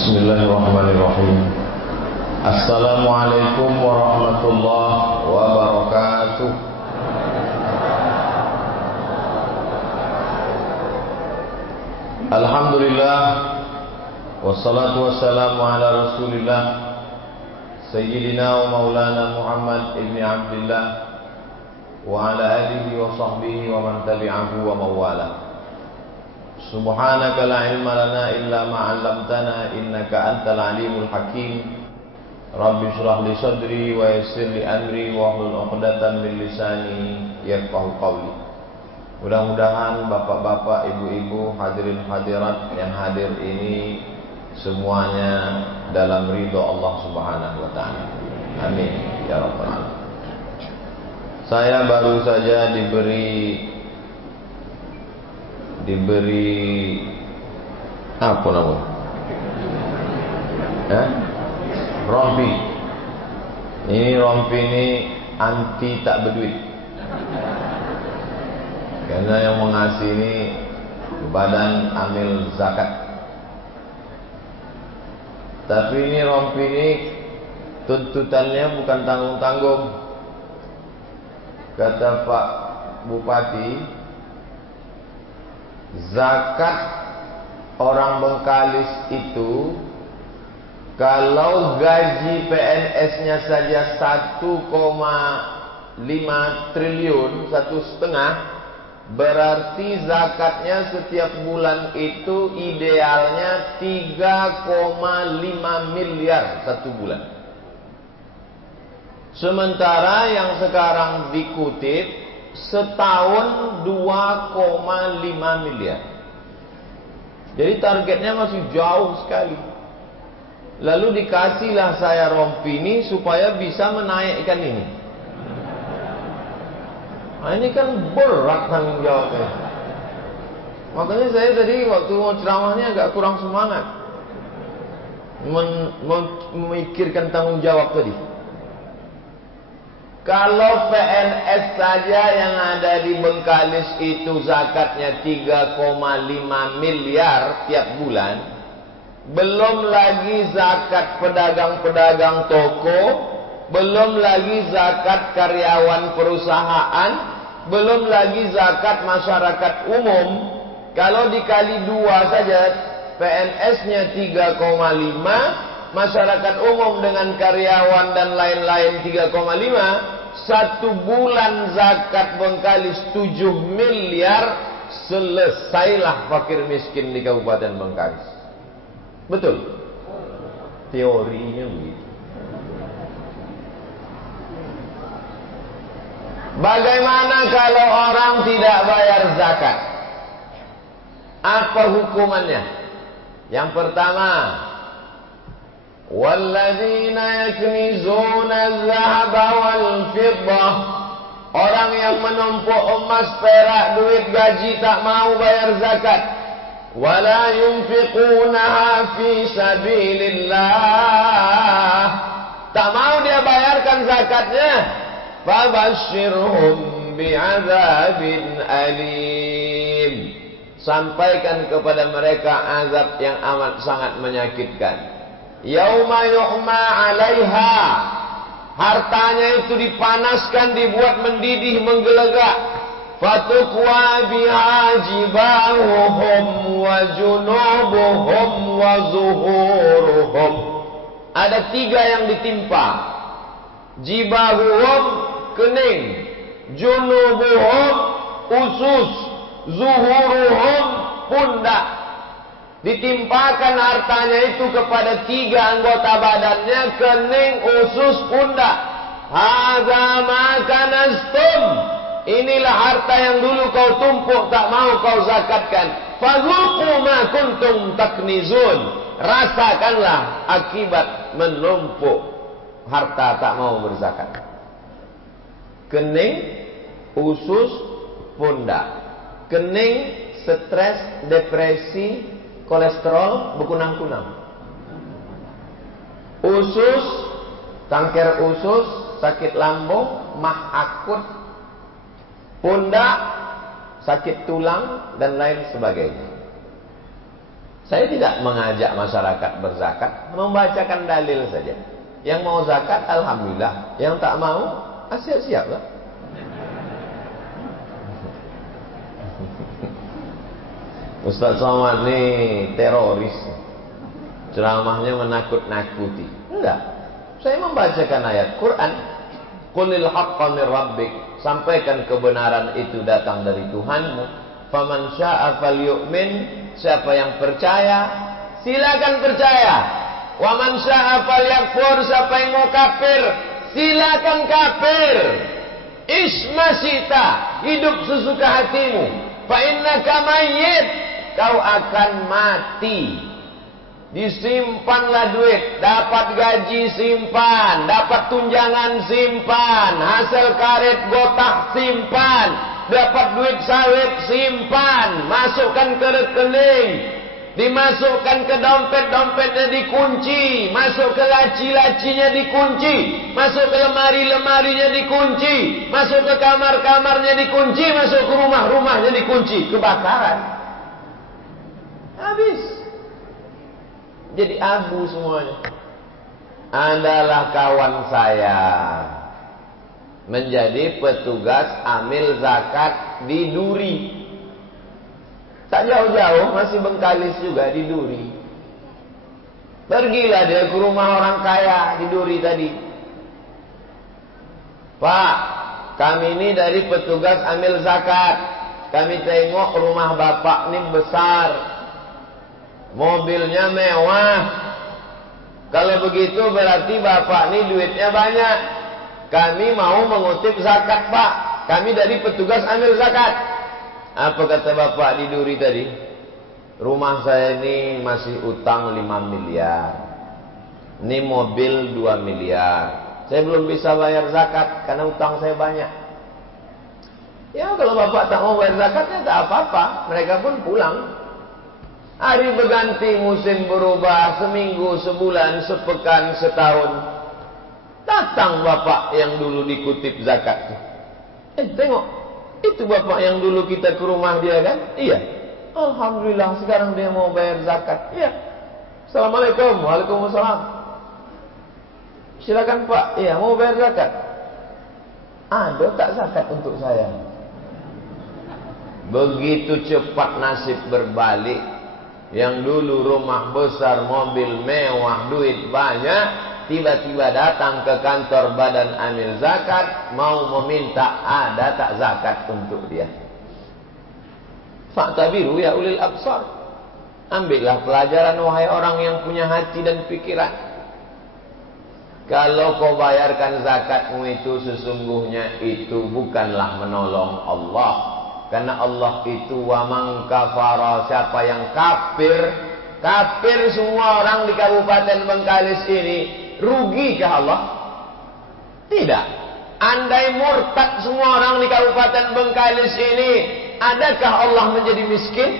Bismillahirrahmanirrahim. Assalamualaikum warahmatullahi wabarakatuh. Alhamdulillah, wassalatu wassalamu ala rasulillah Sayyidina wa maulana Muhammad ibn Abdillah wa ala alihi wa sahbihi wa man tabi'ahu wa mawala. Subhanaka la ilma lana illa ma 'allamtana innaka antal alimul hakim. Rabbi shrah li sadri wa yassir li amri wa hlul 'uqdatam min lisani yafqahu qawli. Mudah-mudahan bapak-bapak, ibu-ibu, hadirin hadirat yang hadir ini semuanya dalam ridho Allah Subhanahu wa taala. Amin ya rabbal alamin. Saya baru saja diberi apa namanya? Rompi. Ini rompi ini anti tak berduit. Karena yang mengasih ini Badan Amil Zakat. Tapi ini rompi ini tuntutannya bukan tanggung-tanggung. Kata Pak Bupati, zakat orang Bengkalis itu kalau gaji PNS-nya saja 1,5 triliun, 1,5, berarti zakatnya setiap bulan itu idealnya 3,5 miliar satu bulan. Sementara yang sekarang dikutip setahun 2,5 miliar. Jadi targetnya masih jauh sekali. Lalu dikasihlah saya rompi ini supaya bisa menaikkan ini. Nah, ini kan berat tanggung jawabnya. Makanya saya tadi waktu mau ceramahnya agak kurang semangat memikirkan tanggung jawab tadi. Kalau PNS saja yang ada di Bengkalis itu zakatnya 3,5 miliar tiap bulan, belum lagi zakat pedagang-pedagang toko, belum lagi zakat karyawan perusahaan, belum lagi zakat masyarakat umum. Kalau dikali 2 saja, PNS-nya 3,5, masyarakat umum dengan karyawan dan lain-lain 3,5, satu bulan zakat Bengkalis 7 miliar, selesailah fakir miskin di Kabupaten Bengkalis. Betul? Teorinya begitu. Bagaimana kalau orang tidak bayar zakat? Apa hukumannya? Yang pertama, walladzina yaknizuna adh-dhahaba wal-fiddah, orang yang menumpuk emas, perak, duit gaji tak mau bayar zakat. Wala yunfiqunaha fi sabilillah, tak mau dia bayarkan zakatnya. Fabashshirhum bi'adzabin alim, sampaikan kepada mereka azab yang amat sangat menyakitkan. Yauma yuhma 'alaiha, hartanya itu dipanaskan, dibuat mendidih, menggelegak. Fatukwa biha jibahuhum wa junubuhum wa zuhuruhum. Ada 3 yang ditimpa. Jibahuhum, kening, junubuhum, usus, zuhuruhum, pundak. Ditimpakan hartanya itu kepada 3 anggota badannya, kening, usus, pundak. Hadza ma kanastum, inilah harta yang dulu kau tumpuk tak mau kau zakatkan. Fadzuqu ma kuntum taknizun, rasakanlah akibat menumpuk harta tak mau berzakat. Kening, usus, pundak. Kening, stres, depresi, kolesterol, berkunang-kunang. Usus, kanker usus, sakit lambung, mah akut. Pundak, sakit tulang, dan lain sebagainya. Saya tidak mengajak masyarakat berzakat, membacakan dalil saja. Yang mau zakat, alhamdulillah. Yang tak mau, siap-siap lah. Ustaz Somad ni teroris. Ceramahnya menakut-nakuti. Enggak. Saya membacakan ayat Quran. Qulil haqqa min rabbik. Sampaikan kebenaran itu datang dari Tuhanmu. Faman syaa'a falyu'min. Siapa yang percaya, silakan percaya. Wa man syaa'a falyakfur. Siapa yang mau kafir, silakan kafir. Ismasita, hidup sesuka hatimu. Fa innaka mayyit, kau akan mati. Disimpanlah duit, dapat gaji simpan, dapat tunjangan simpan, hasil karet gotak simpan, dapat duit sawit simpan, masukkan ke rekening, dimasukkan ke dompet-dompetnya dikunci, masuk ke laci-lacinya dikunci, masuk ke lemari-lemarinya dikunci, masuk ke kamar-kamarnya dikunci, masuk ke rumah-rumahnya dikunci, kebakaran. Habis. Jadi abu semuanya. Adalah kawan saya menjadi petugas amil zakat di Duri. Tak jauh-jauh, masih Bengkalis juga di Duri. Pergilah dia ke rumah orang kaya di Duri tadi. Pak, kami ini dari petugas amil zakat. Kami tengok rumah bapak ini besar, mobilnya mewah. Kalau begitu berarti bapak ini duitnya banyak. Kami mau mengutip zakat, Pak. Kami dari petugas amil zakat. Apa kata bapak di Duri tadi? Rumah saya ini masih utang 5 miliar. Ini mobil 2 miliar. Saya belum bisa bayar zakat karena utang saya banyak. Ya kalau bapak tak mau bayar zakatnya tak apa-apa. Mereka pun pulang. Hari berganti, musim berubah, seminggu, sebulan, sepekan, setahun. Datang bapak yang dulu dikutip zakat. Tengok, itu bapak yang dulu kita ke rumah dia kan? Iya. Alhamdulillah sekarang dia mau bayar zakat. Iya. Assalamualaikum. Waalaikumsalam. Silakan Pak. Iya, mau bayar zakat. Ada tak zakat untuk saya? Begitu cepat nasib berbalik. Yang dulu rumah besar, mobil mewah, duit banyak, tiba-tiba datang ke kantor badan amil zakat, mau meminta ada tak zakat untuk dia. Fa'tabiru ya ulil absar. Ambillah pelajaran wahai orang yang punya hati dan pikiran. Kalau kau bayarkan zakatmu itu sesungguhnya itu bukanlah menolong Allah. Karena Allah itu wa man kafara, siapa yang kafir, kafir semua orang di Kabupaten Bengkalis ini, rugikah Allah? Tidak. Andai murtad semua orang di Kabupaten Bengkalis ini, adakah Allah menjadi miskin?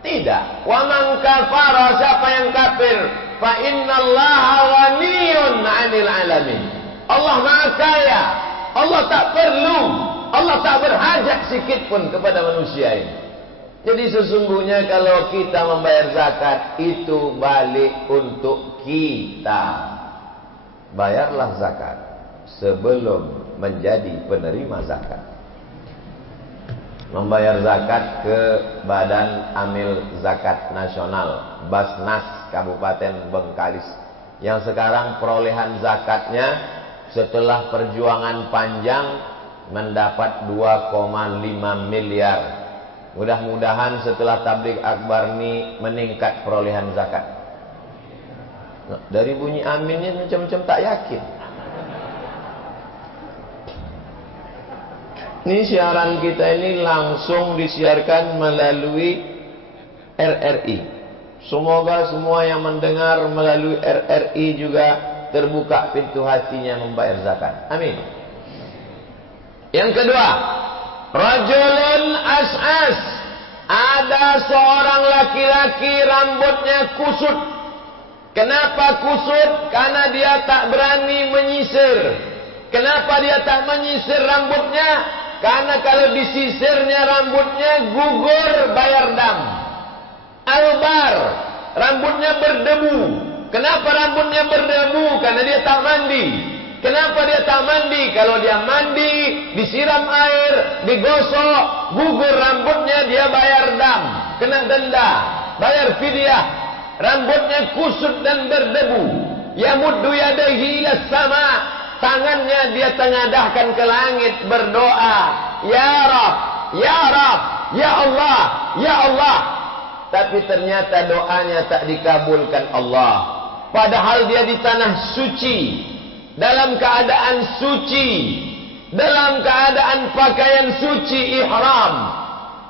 Tidak. Wa man kafara, siapa yang kafir, fa innallaha ghaniyun 'anil 'alamin. Allah Maha Kaya. Allah tak perlu, Allah tak berhajat sikit pun kepada manusia ini. Jadi sesungguhnya kalau kita membayar zakat itu balik untuk kita. Bayarlah zakat sebelum menjadi penerima zakat. Membayar zakat ke Badan Amil Zakat Nasional Basnas Kabupaten Bengkalis, yang sekarang perolehan zakatnya setelah perjuangan panjang mendapat 2,5 miliar. Mudah-mudahan setelah tabligh akbar ini meningkat perolehan zakat. Dari bunyi aminnya macam-macam tak yakin. Ini siaran kita ini langsung disiarkan melalui RRI. Semoga semua yang mendengar melalui RRI juga terbuka pintu hatinya membayar zakat. Amin. Yang kedua, rajulun as'as. Ada seorang laki-laki rambutnya kusut. Kenapa kusut? Karena dia tak berani menyisir. Kenapa dia tak menyisir rambutnya? Karena kalau disisirnya rambutnya gugur bayar dam. Albar, rambutnya berdebu. Kenapa rambutnya berdebu? Karena dia tak mandi. Kenapa dia tak mandi? Kalau dia mandi, disiram air, digosok, gugur rambutnya, dia bayar dam, kena denda, bayar fidyah. Rambutnya kusut dan berdebu. Yamuddu yadayhi ilas sama, tangannya dia tengadahkan ke langit berdoa, Ya Rab, Ya Rab, Ya Allah, Ya Allah. Tapi ternyata doanya tak dikabulkan Allah. Padahal dia di tanah suci, dalam keadaan suci, dalam keadaan pakaian suci ihram.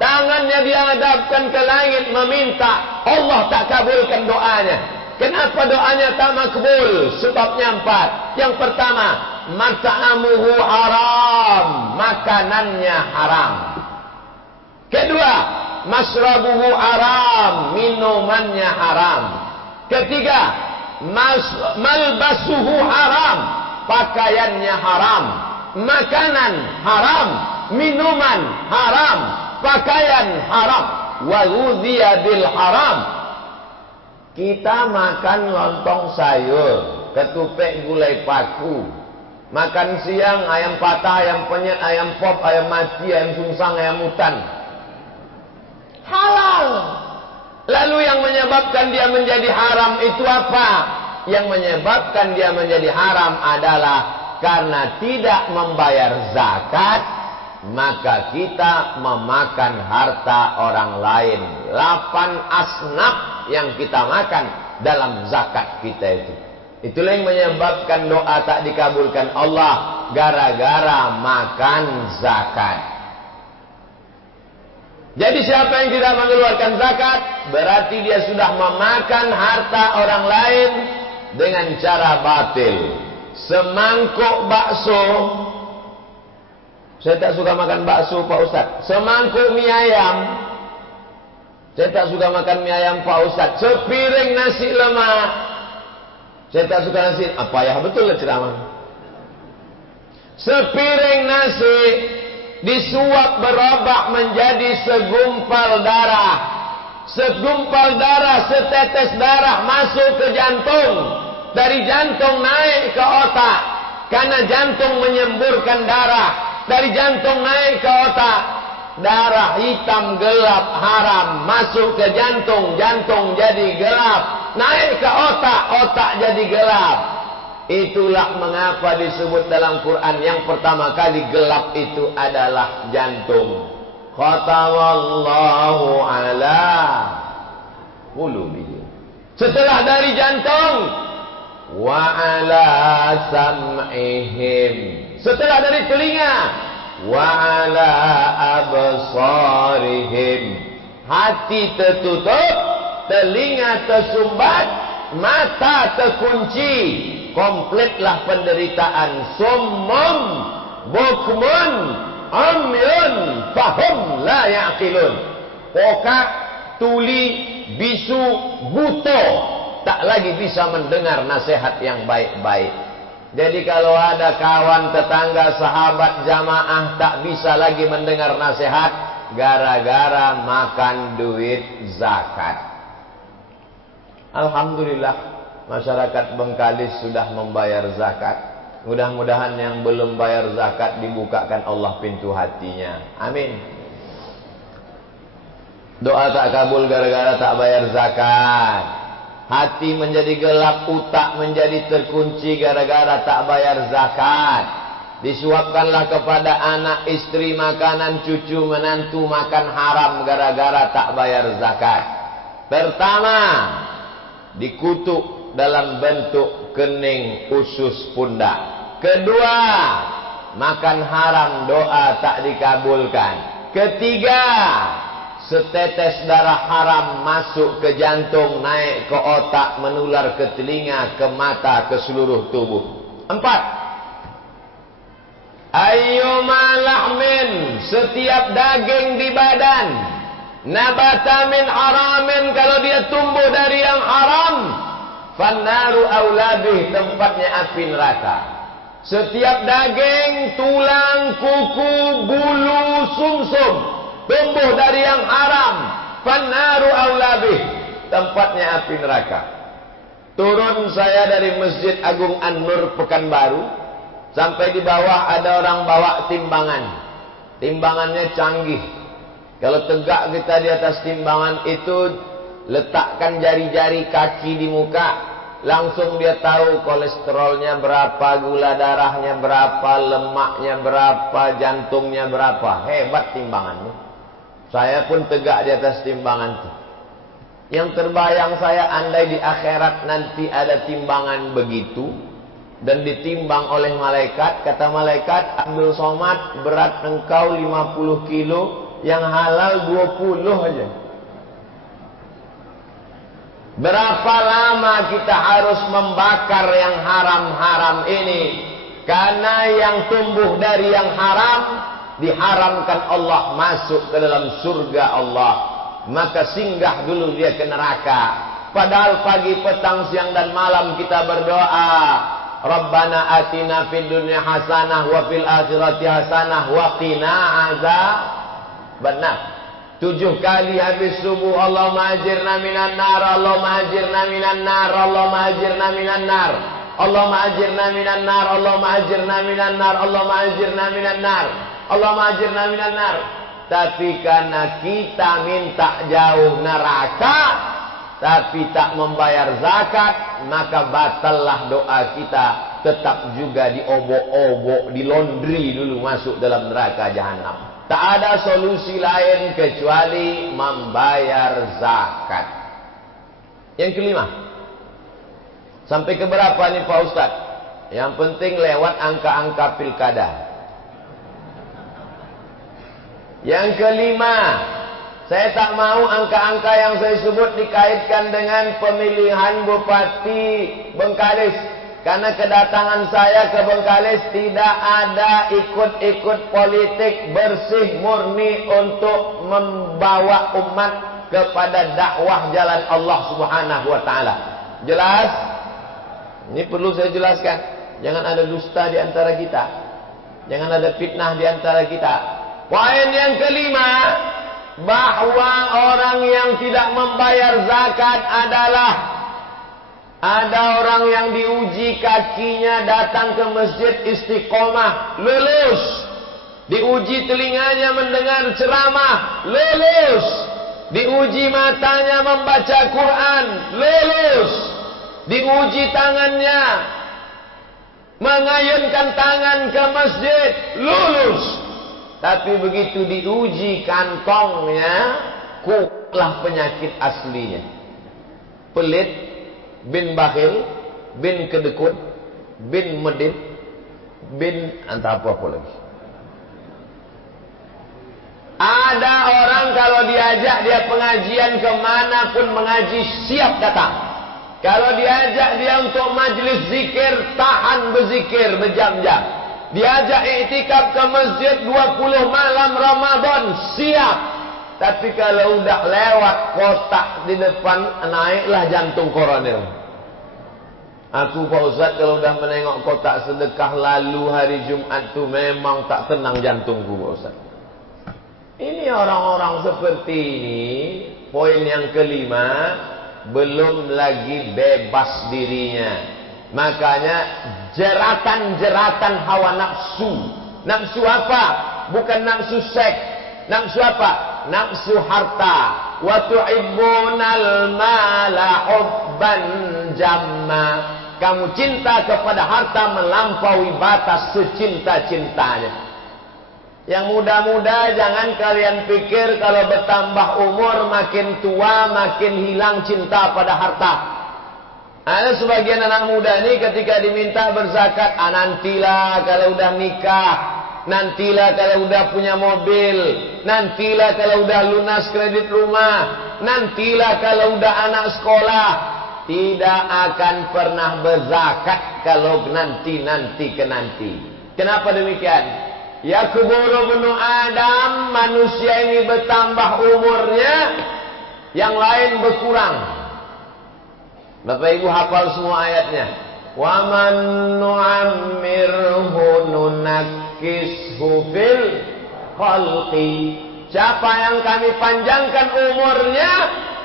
Tangannya dia hadapkan ke langit meminta, Allah tak kabulkan doanya. Kenapa doanya tak makbul? Sebabnya 4. Yang pertama, mat'amuhu haram, makanannya haram. Kedua, masrabuhu haram, minumannya haram. Ketiga, malbasuhu haram, pakaiannya haram. Makanan haram, minuman haram, pakaian haram. Wa ghudhiya bil haram. Kita makan lontong sayur, ketupek gulai paku. Makan siang ayam patah, ayam penyet, ayam pop, ayam mati, ayam sungsang, ayam hutan. Halal. Lalu yang menyebabkan dia menjadi haram itu apa? Yang menyebabkan dia menjadi haram adalah karena tidak membayar zakat, maka kita memakan harta orang lain. 8 asnaf yang kita makan dalam zakat kita itu. Itulah yang menyebabkan doa tak dikabulkan Allah, gara-gara makan zakat. Jadi siapa yang tidak mengeluarkan zakat, berarti dia sudah memakan harta orang lain dengan cara batil. Semangkuk bakso, saya tak suka makan bakso Pak Ustadz. Semangkuk mie ayam, saya tak suka makan mie ayam Pak Ustadz. Sepiring nasi lemak, saya tak suka nasi. Apa ya betul lah ceramah. Sepiring nasi disuap berubah menjadi segumpal darah. Segumpal darah, setetes darah masuk ke jantung. Dari jantung naik ke otak, karena jantung menyemburkan darah. Dari jantung naik ke otak, darah hitam gelap haram masuk ke jantung, jantung jadi gelap. Naik ke otak, otak jadi gelap. Itulah mengapa disebut dalam Quran yang pertama kali gelap itu adalah jantung. Khatamallahu ala qulubihim. Setelah dari jantung, wa ala sam'ihim. Setelah dari telinga, wa ala absarihim. Hati tertutup, telinga tersumbat, mata terkunci. Kompletlah penderitaan. Summum, bukmun, amyun, fahum la ya'qilun. Pokak, tuli, bisu, buto, tak lagi bisa mendengar nasihat yang baik-baik. Jadi kalau ada kawan, tetangga, sahabat, jamaah tak bisa lagi mendengar nasihat gara-gara makan duit zakat. Alhamdulillah masyarakat Bengkalis sudah membayar zakat. Mudah-mudahan yang belum bayar zakat dibukakan Allah pintu hatinya. Amin. Doa tak kabul gara-gara tak bayar zakat. Hati menjadi gelap, utak menjadi terkunci gara-gara tak bayar zakat. Disuapkanlah kepada anak, istri makanan, cucu, menantu makan haram gara-gara tak bayar zakat. Pertama, dikutuk dalam bentuk kening usus pundak. Kedua, makan haram, doa tak dikabulkan. Ketiga, setetes darah haram masuk ke jantung, naik ke otak, menular ke telinga, ke mata, ke seluruh tubuh. 4. Ayyuma lahmin, setiap daging di badan, nabata min haramin, kalau dia tumbuh dari yang haram, fannaru aulabih, tempatnya api neraka. Setiap daging, tulang, kuku, bulu, sumsum tumbuh dari yang haram, fannaru aula bih, tempatnya api neraka. Turun saya dari Masjid Agung An-Nur Pekanbaru, sampai di bawah ada orang bawa timbangan. Timbangannya canggih. Kalau tegak kita di atas timbangan itu, letakkan jari-jari kaki di muka, langsung dia tahu kolesterolnya berapa, gula darahnya berapa, lemaknya berapa, jantungnya berapa. Hebat timbangannya. Saya pun tegak di atas timbangan itu. Yang terbayang saya, andai di akhirat nanti ada timbangan begitu dan ditimbang oleh malaikat, kata malaikat, Abdul Somad, berat engkau 50 kilo, yang halal 20 aja. Berapa lama kita harus membakar yang haram-haram ini? Karena yang tumbuh dari yang haram diharamkan Allah masuk ke dalam surga Allah. Maka singgah dulu dia ke neraka. Padahal pagi, petang, siang dan malam kita berdoa, Rabbana atina fid dunya hasanah wa fil akhirati hasanah wa qina azabannar. 7 kali habis subuh, Allahumma ajirna minan nar, Allahumma ajirna minan nar, Allahumma ajirna minan nar, Allahumma ajirna minan nar, Allahumma ajirna minan nar, Allahumma ajirna minan nar, Allahumma ajirna minan nar. Tapi karena kita minta jauh neraka, tapi tak membayar zakat, maka batallah doa kita. Tetap juga diobok-obok, dilondri dulu masuk dalam neraka jahanam. Tak ada solusi lain kecuali membayar zakat. Yang kelima, sampai ke berapa nih Pak Ustadz? Yang penting lewat angka-angka pilkada. Yang kelima, saya tak mau angka-angka yang saya sebut dikaitkan dengan pemilihan Bupati Bengkalis. Karena kedatangan saya ke Bengkalis tidak ada ikut-ikut politik, bersih murni untuk membawa umat kepada dakwah jalan Allah Subhanahu wa taala. Jelas? Ini perlu saya jelaskan. Jangan ada dusta di antara kita. Jangan ada fitnah di antara kita. Poin yang kelima, bahwa orang yang tidak membayar zakat adalah ada orang yang diuji kakinya datang ke masjid istiqomah, lulus. Diuji telinganya mendengar ceramah, lulus. Diuji matanya membaca Quran, lulus. Diuji tangannya mengayunkan tangan ke masjid, lulus. Tapi begitu diuji kantongnya, kuatlah penyakit aslinya. Pelit, bin bakhil, bin kedekut, bin medit, bin entah apa lagi. Ada orang kalau diajak dia pengajian kemanapun mengaji siap datang. Kalau diajak dia untuk majlis zikir, tahan berzikir berjam-jam. Diajak iktikaf ke masjid 20 malam Ramadan, siap. Tapi kalau udah lewat kotak di depan, naiklah jantung koronel. Aku Pak Ustaz kalau udah menengok kotak sedekah lalu hari Jumat tu memang tak tenang jantungku Pak Ustaz. Ini orang-orang seperti ini, poin yang kelima, belum lagi bebas dirinya. Makanya jeratan-jeratan hawa nafsu. Nafsu apa? Bukan nafsu seks. Nafsu apa? Nafsu harta. Wa tu'ibbunal mala hubban jamma. Kamu cinta kepada harta melampaui batas secinta-cintanya. Yang muda-muda jangan kalian pikir kalau bertambah umur makin tua makin hilang cinta pada harta. Ada sebagian anak muda ini ketika diminta berzakat, nantilah kalau udah nikah, nantilah kalau udah punya mobil, nantilah kalau udah lunas kredit rumah, nantilah kalau udah anak sekolah. Tidak akan pernah berzakat kalau nanti-nanti ke nanti. Kenapa demikian? Ya kuburu bunu Adam, manusia ini bertambah umurnya, yang lain berkurang. Bapak Ibu hafal semua ayatnya. Wa man nu'ammirhu nunakkishu fil khalqi. Siapa yang kami panjangkan umurnya,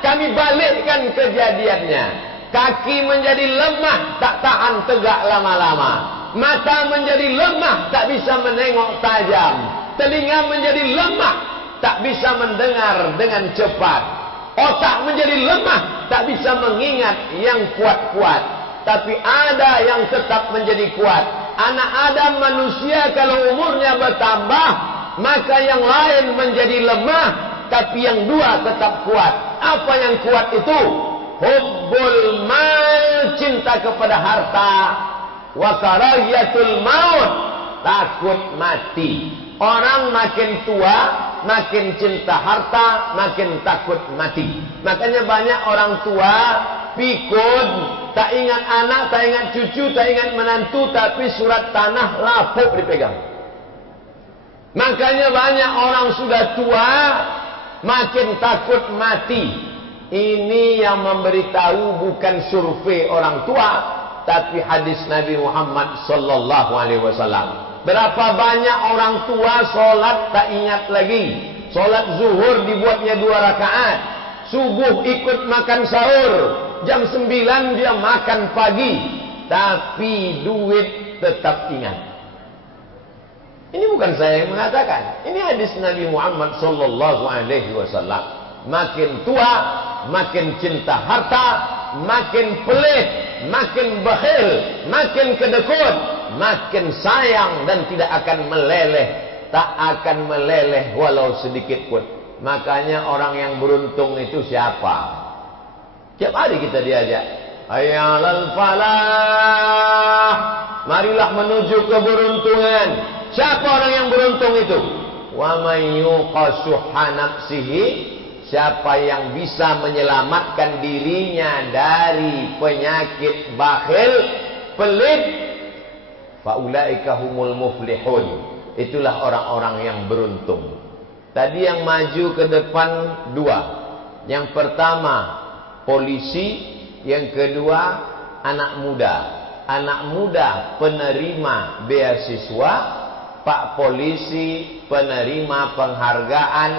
kami balikkan kejadiannya. Kaki menjadi lemah, tak tahan tegak lama-lama. Mata menjadi lemah, tak bisa menengok tajam. Telinga menjadi lemah, tak bisa mendengar dengan cepat. Otak menjadi lemah, tak bisa mengingat yang kuat-kuat. Tapi ada yang tetap menjadi kuat. Anak Adam manusia kalau umurnya bertambah, maka yang lain menjadi lemah, tapi yang dua tetap kuat. Apa yang kuat itu? Hubbul mal, cinta kepada harta. Wa karahiyatul maut, takut mati. Orang makin tua, makin cinta harta, makin takut mati. Makanya banyak orang tua pikun, tak ingat anak, tak ingat cucu, tak ingat menantu, tapi surat tanah lapuk dipegang. Makanya banyak orang sudah tua, makin takut mati. Ini yang memberitahu bukan survei orang tua, tapi hadis Nabi Muhammad sallallahu alaihi wasallam. Berapa banyak orang tua solat tak ingat lagi. Solat zuhur dibuatnya 2 rakaat. Subuh ikut makan sahur. Jam 9 dia makan pagi. Tapi duit tetap ingat. Ini bukan saya yang mengatakan. Ini hadis Nabi Muhammad sallallahu alaihi wasallam. Makin tua, makin cinta harta, makin pelit, makin bakhil, makin kedekut, makin sayang dan tidak akan meleleh. Tak akan meleleh walau sedikit pun. Makanya orang yang beruntung itu siapa? Tiap hari kita diajak, hayya 'alal falah, marilah menuju keberuntungan. Siapa orang yang beruntung itu? Wa may yuqa shuhha nafsihi, siapa yang bisa menyelamatkan dirinya dari penyakit bakhil, pelit, faulaika humul muflihun. Itulah orang-orang yang beruntung. Tadi yang maju ke depan 2. Yang pertama polisi, yang kedua anak muda. Anak muda penerima beasiswa, Pak polisi penerima penghargaan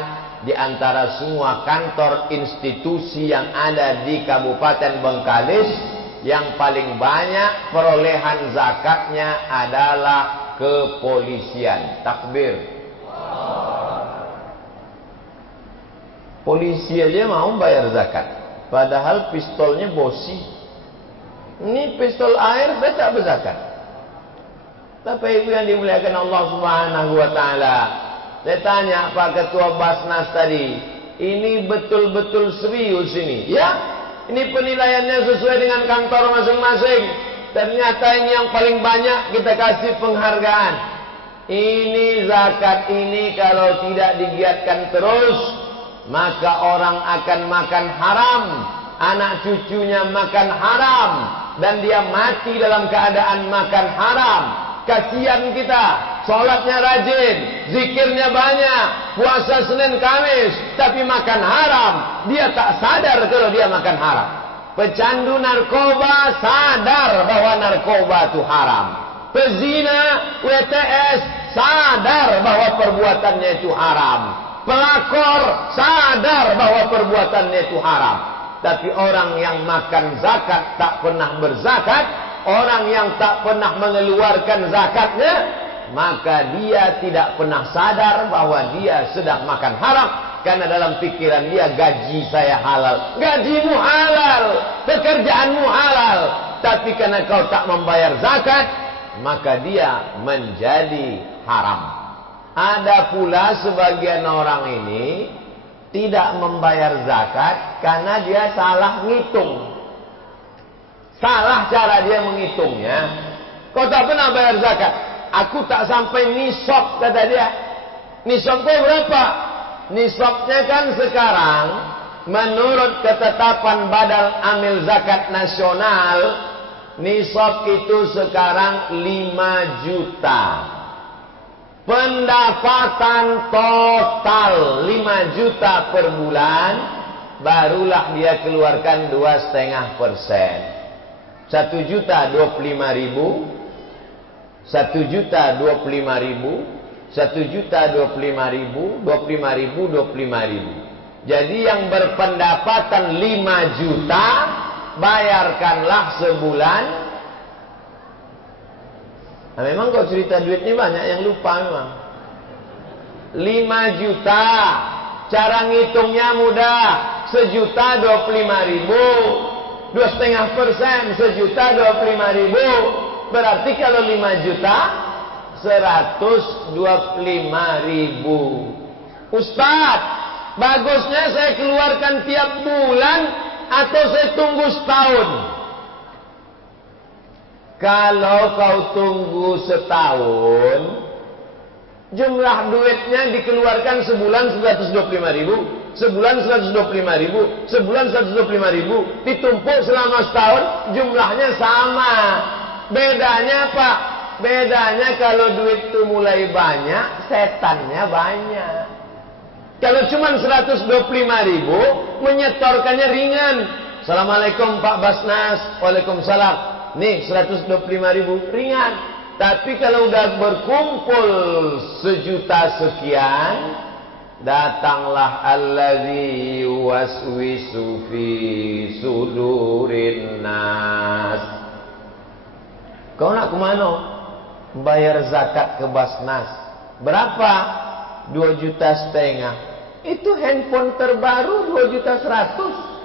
di antara semua kantor institusi yang ada di Kabupaten Bengkalis. Yang paling banyak perolehan zakatnya adalah kepolisian. Takbir. Polisi aja mau bayar zakat, padahal pistolnya bosi. Ini pistol air, saya tak berzakat. Bapak Ibu yang dimuliakan Allah Subhanahu wa taala, saya tanya Pak Ketua Basnas tadi, ini betul-betul serius ini? Ya, ini penilaiannya sesuai dengan kantor masing-masing. Ternyata ini yang paling banyak kita kasih penghargaan. Ini zakat ini kalau tidak digiatkan terus, maka orang akan makan haram, anak cucunya makan haram, dan dia mati dalam keadaan makan haram. Kasihan kita, sholatnya rajin, zikirnya banyak, puasa Senin Kamis, tapi makan haram. Dia tak sadar kalau dia makan haram. Pecandu narkoba sadar bahwa narkoba itu haram. Pezina, WTS sadar bahwa perbuatannya itu haram. Pelakor sadar bahwa perbuatannya itu haram. Tapi orang yang makan zakat tak pernah berzakat, orang yang tak pernah mengeluarkan zakatnya, maka dia tidak pernah sadar bahwa dia sedang makan haram. Karena dalam pikiran dia, gaji saya halal. Gajimu halal, pekerjaanmu halal. Tapi karena kau tak membayar zakat, maka dia menjadi haram. Ada pula sebagian orang ini tidak membayar zakat karena dia salah ngitung. Salah cara dia menghitungnya. Kau tak pernah bayar zakat. Aku tak sampai nisab, kata dia. Nisab kau berapa? Nisabnya kan sekarang menurut ketetapan Badan Amil Zakat Nasional, nisab itu sekarang 5 juta. Pendapatan total 5 juta per bulan, barulah dia keluarkan 2,5%. 1 juta 25.000, 1 juta 25.000, 1.025.000, 25.000, 25.000. Jadi yang berpendapatan 5 juta, bayarkanlah sebulan. Nah, memang kalau cerita duit ini banyak yang lupa memang. 5 juta. Cara ngitungnya mudah. 1.025.000, 2,5%, 1.025.000. Berarti kalau 5 juta, 125.000. Ustaz, bagusnya saya keluarkan tiap bulan atau saya tunggu setahun? Kalau kau tunggu setahun, jumlah duitnya dikeluarkan sebulan 125.000, sebulan 125.000, sebulan 125.000, ditumpuk selama setahun, jumlahnya sama. Bedanya apa? Bedanya kalau duit itu mulai banyak, setannya banyak. Kalau cuma 125.000, menyetorkannya ringan. Assalamualaikum Pak Basnas. Waalaikumsalam. Nih 125.000, ringan. Tapi kalau udah berkumpul 1 juta sekian, datanglah allazi waswisu fi sudurin nas. Kau nak kemana? Bayar zakat ke Basnas. Berapa? 2,5 juta. Itu handphone terbaru 2,100.000.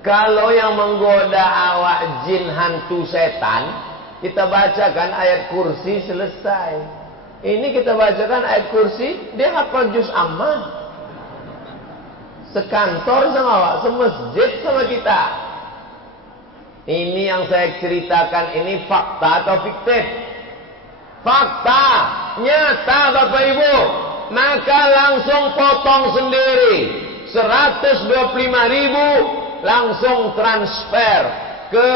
Kalau yang menggoda awak jin hantu setan, kita bacakan ayat kursi, selesai. Ini kita bacakan ayat kursi, dia hafal juz ammah. Sekantor sama awak, semasjid sama kita. Ini yang saya ceritakan ini fakta atau fiktif? Fakta, nyata Bapak Ibu. Maka langsung potong sendiri 125.000, langsung transfer ke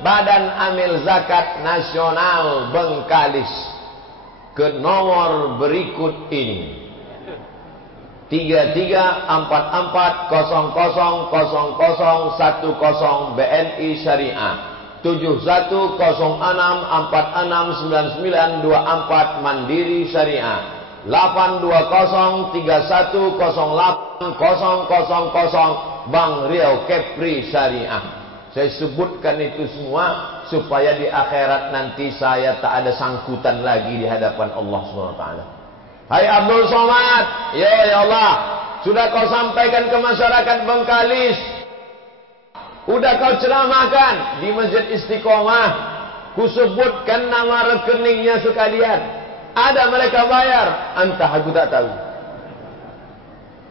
Badan Amil Zakat Nasional Bengkalis ke nomor berikut ini: 3344000010 BNI Syariah, 7106469924 Mandiri Syariah, 82031080000 Bank Riau Kepri Syariah. Saya sebutkan itu semua supaya di akhirat nanti saya tak ada sangkutan lagi di hadapan Allah SWT. Hai Abdul Somad, ya Allah, sudah kau sampaikan ke masyarakat Bengkalis, udah kau ceramahkan di Masjid Istiqomah, kusebutkan nama rekeningnya sekalian, ada mereka bayar, entah aku tak tahu.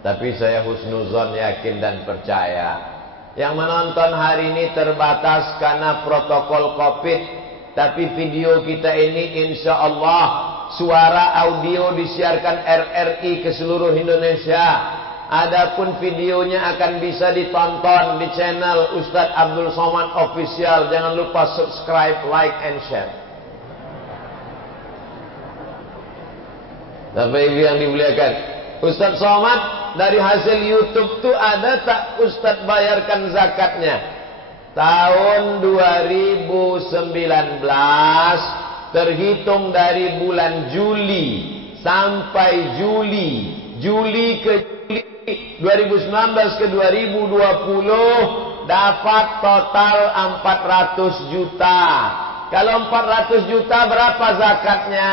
Tapi saya husnuzon, yakin dan percaya. Yang menonton hari ini terbatas karena protokol Covid, tapi video kita ini insya Allah suara audio disiarkan RRI ke seluruh Indonesia. Adapun videonya akan bisa ditonton di channel Ustadz Abdul Somad Official. Jangan lupa subscribe, like, and share. Bapak Ibu yang dimuliakan, Ustadz Somad dari hasil YouTube tuh ada tak Ustadz bayarkan zakatnya? Tahun 2019 terhitung dari bulan Juli sampai Juli ke Juli 2019 ke 2020 dapat total 400 juta. Kalau 400 juta berapa zakatnya?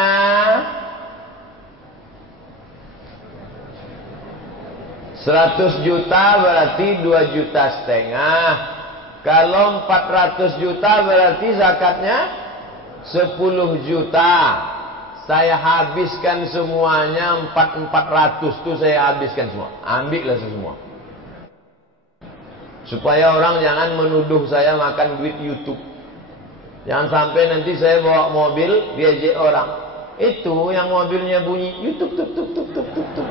100 juta berarti 2,5 juta. Kalau 400 juta berarti zakatnya 10 juta. Saya habiskan semuanya 400 tuh saya habiskan semua. Ambillah semua. Supaya orang jangan menuduh saya makan duit YouTube. Jangan sampai nanti saya bawa mobil diajak orang. Itu yang mobilnya bunyi YouTube tuk tuk tuk tuk tuk tuk.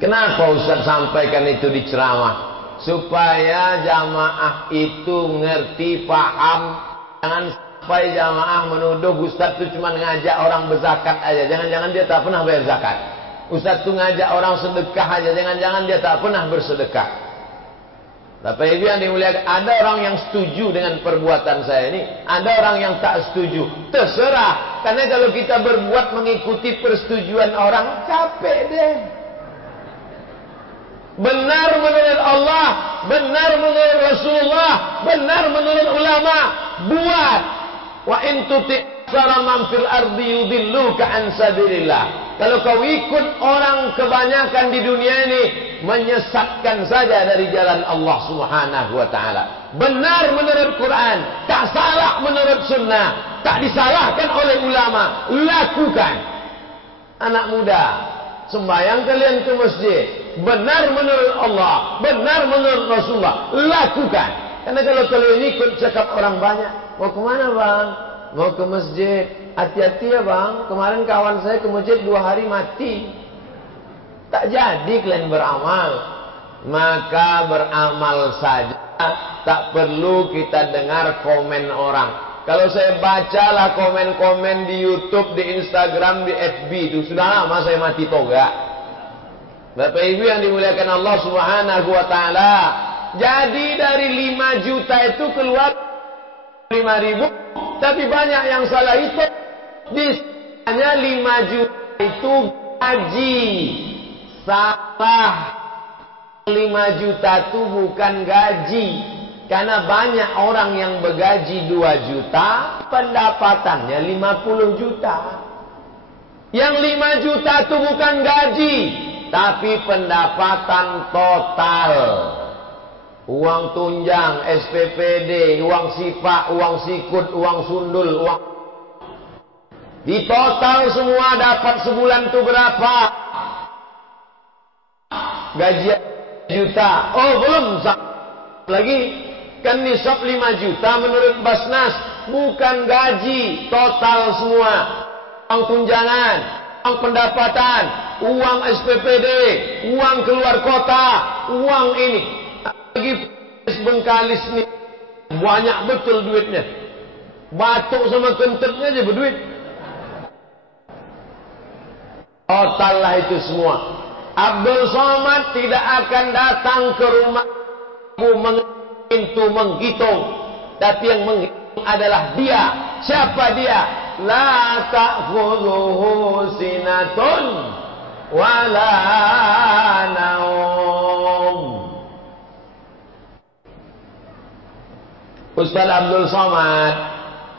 Kenapa Ustaz sampaikan itu di ceramah? Supaya jamaah itu ngerti, paham. Jangan sampai jamaah menuduh Ustaz itu cuma ngajak orang berzakat aja. Jangan-jangan dia tak pernah bayar zakat. Ustaz itu ngajak orang sedekah aja. Jangan-jangan dia tak pernah bersedekah. Bapak Ibu yang dimuliakan, ada orang yang setuju dengan perbuatan saya ini, ada orang yang tak setuju. Terserah, karena kalau kita berbuat mengikuti persetujuan orang, capek deh. Benar menurut Allah, benar menurut Rasulullah, benar menurut ulama, buat. Wa in tuti' aksara man fil ardi yudilluka an sabilillah. Kalau kau ikut orang kebanyakan di dunia ini, menyesatkan saja dari jalan Allah Subhanahu wa taala. Benar menurut Quran, tak salah menurut sunnah, tak disalahkan oleh ulama, lakukan. Anak muda, sembahyang kalian ke masjid, benar menurut Allah, benar menurut Rasulullah, lakukan. Karena kalau kalian ikut cakap orang banyak, mau kemana bang? Mau ke masjid. Hati-hati ya bang, kemarin kawan saya ke masjid 2 hari mati. Tak jadi kalian beramal. Maka beramal saja, tak perlu kita dengar komen orang. Kalau saya bacalah komen-komen di YouTube, di Instagram, di FB, itu sudah lama saya mati toga. Bapak Ibu yang dimuliakan Allah Subhanahu wa taala. Jadi dari 5 juta itu keluar 5.000, tapi banyak yang salah itu. Hanya 5 juta itu gaji. Salah. 5 juta itu bukan gaji. Karena banyak orang yang bergaji 2 juta, pendapatannya 50 juta. Yang 5 juta itu bukan gaji, tapi pendapatan total. Uang tunjang, SPPD, uang sipak, uang sikut, uang sundul, uang... Di total semua dapat sebulan itu berapa? Gaji juta. Oh belum lagi. Kan nisab 5 juta menurut Basnas. Bukan gaji. Total semua. Uang tunjangan, uang pendapatan, uang SPPD, uang keluar kota, uang ini. Lagi Bengkalis nih. Banyak betul duitnya. Batuk sama kentutnya aja berduit. Total lah itu semua. Abdul Somad tidak akan datang ke rumah menghitung, tapi yang menghitung adalah dia. Siapa dia? La ta'khudhuhu sinatun wala naum. Ustaz Abdul Somad,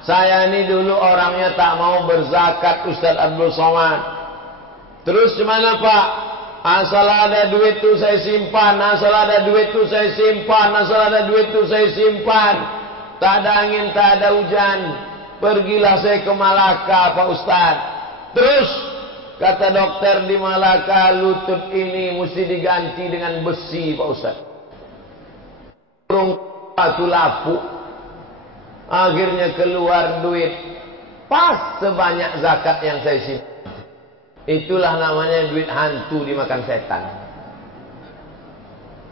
saya ini dulu orangnya tak mau berzakat. Ustaz Abdul Somad, terus gimana Pak? Asal ada duit tu saya simpan, asal ada duit tu saya simpan, asal ada duit tu saya simpan. Tak ada angin, tak ada hujan, pergilah saya ke Malaka Pak Ustaz. Terus kata dokter di Malaka, lutut ini mesti diganti dengan besi Pak Ustaz. Burung batu lapuk. Akhirnya keluar duit pas sebanyak zakat yang saya simpan. Itulah namanya duit hantu dimakan setan.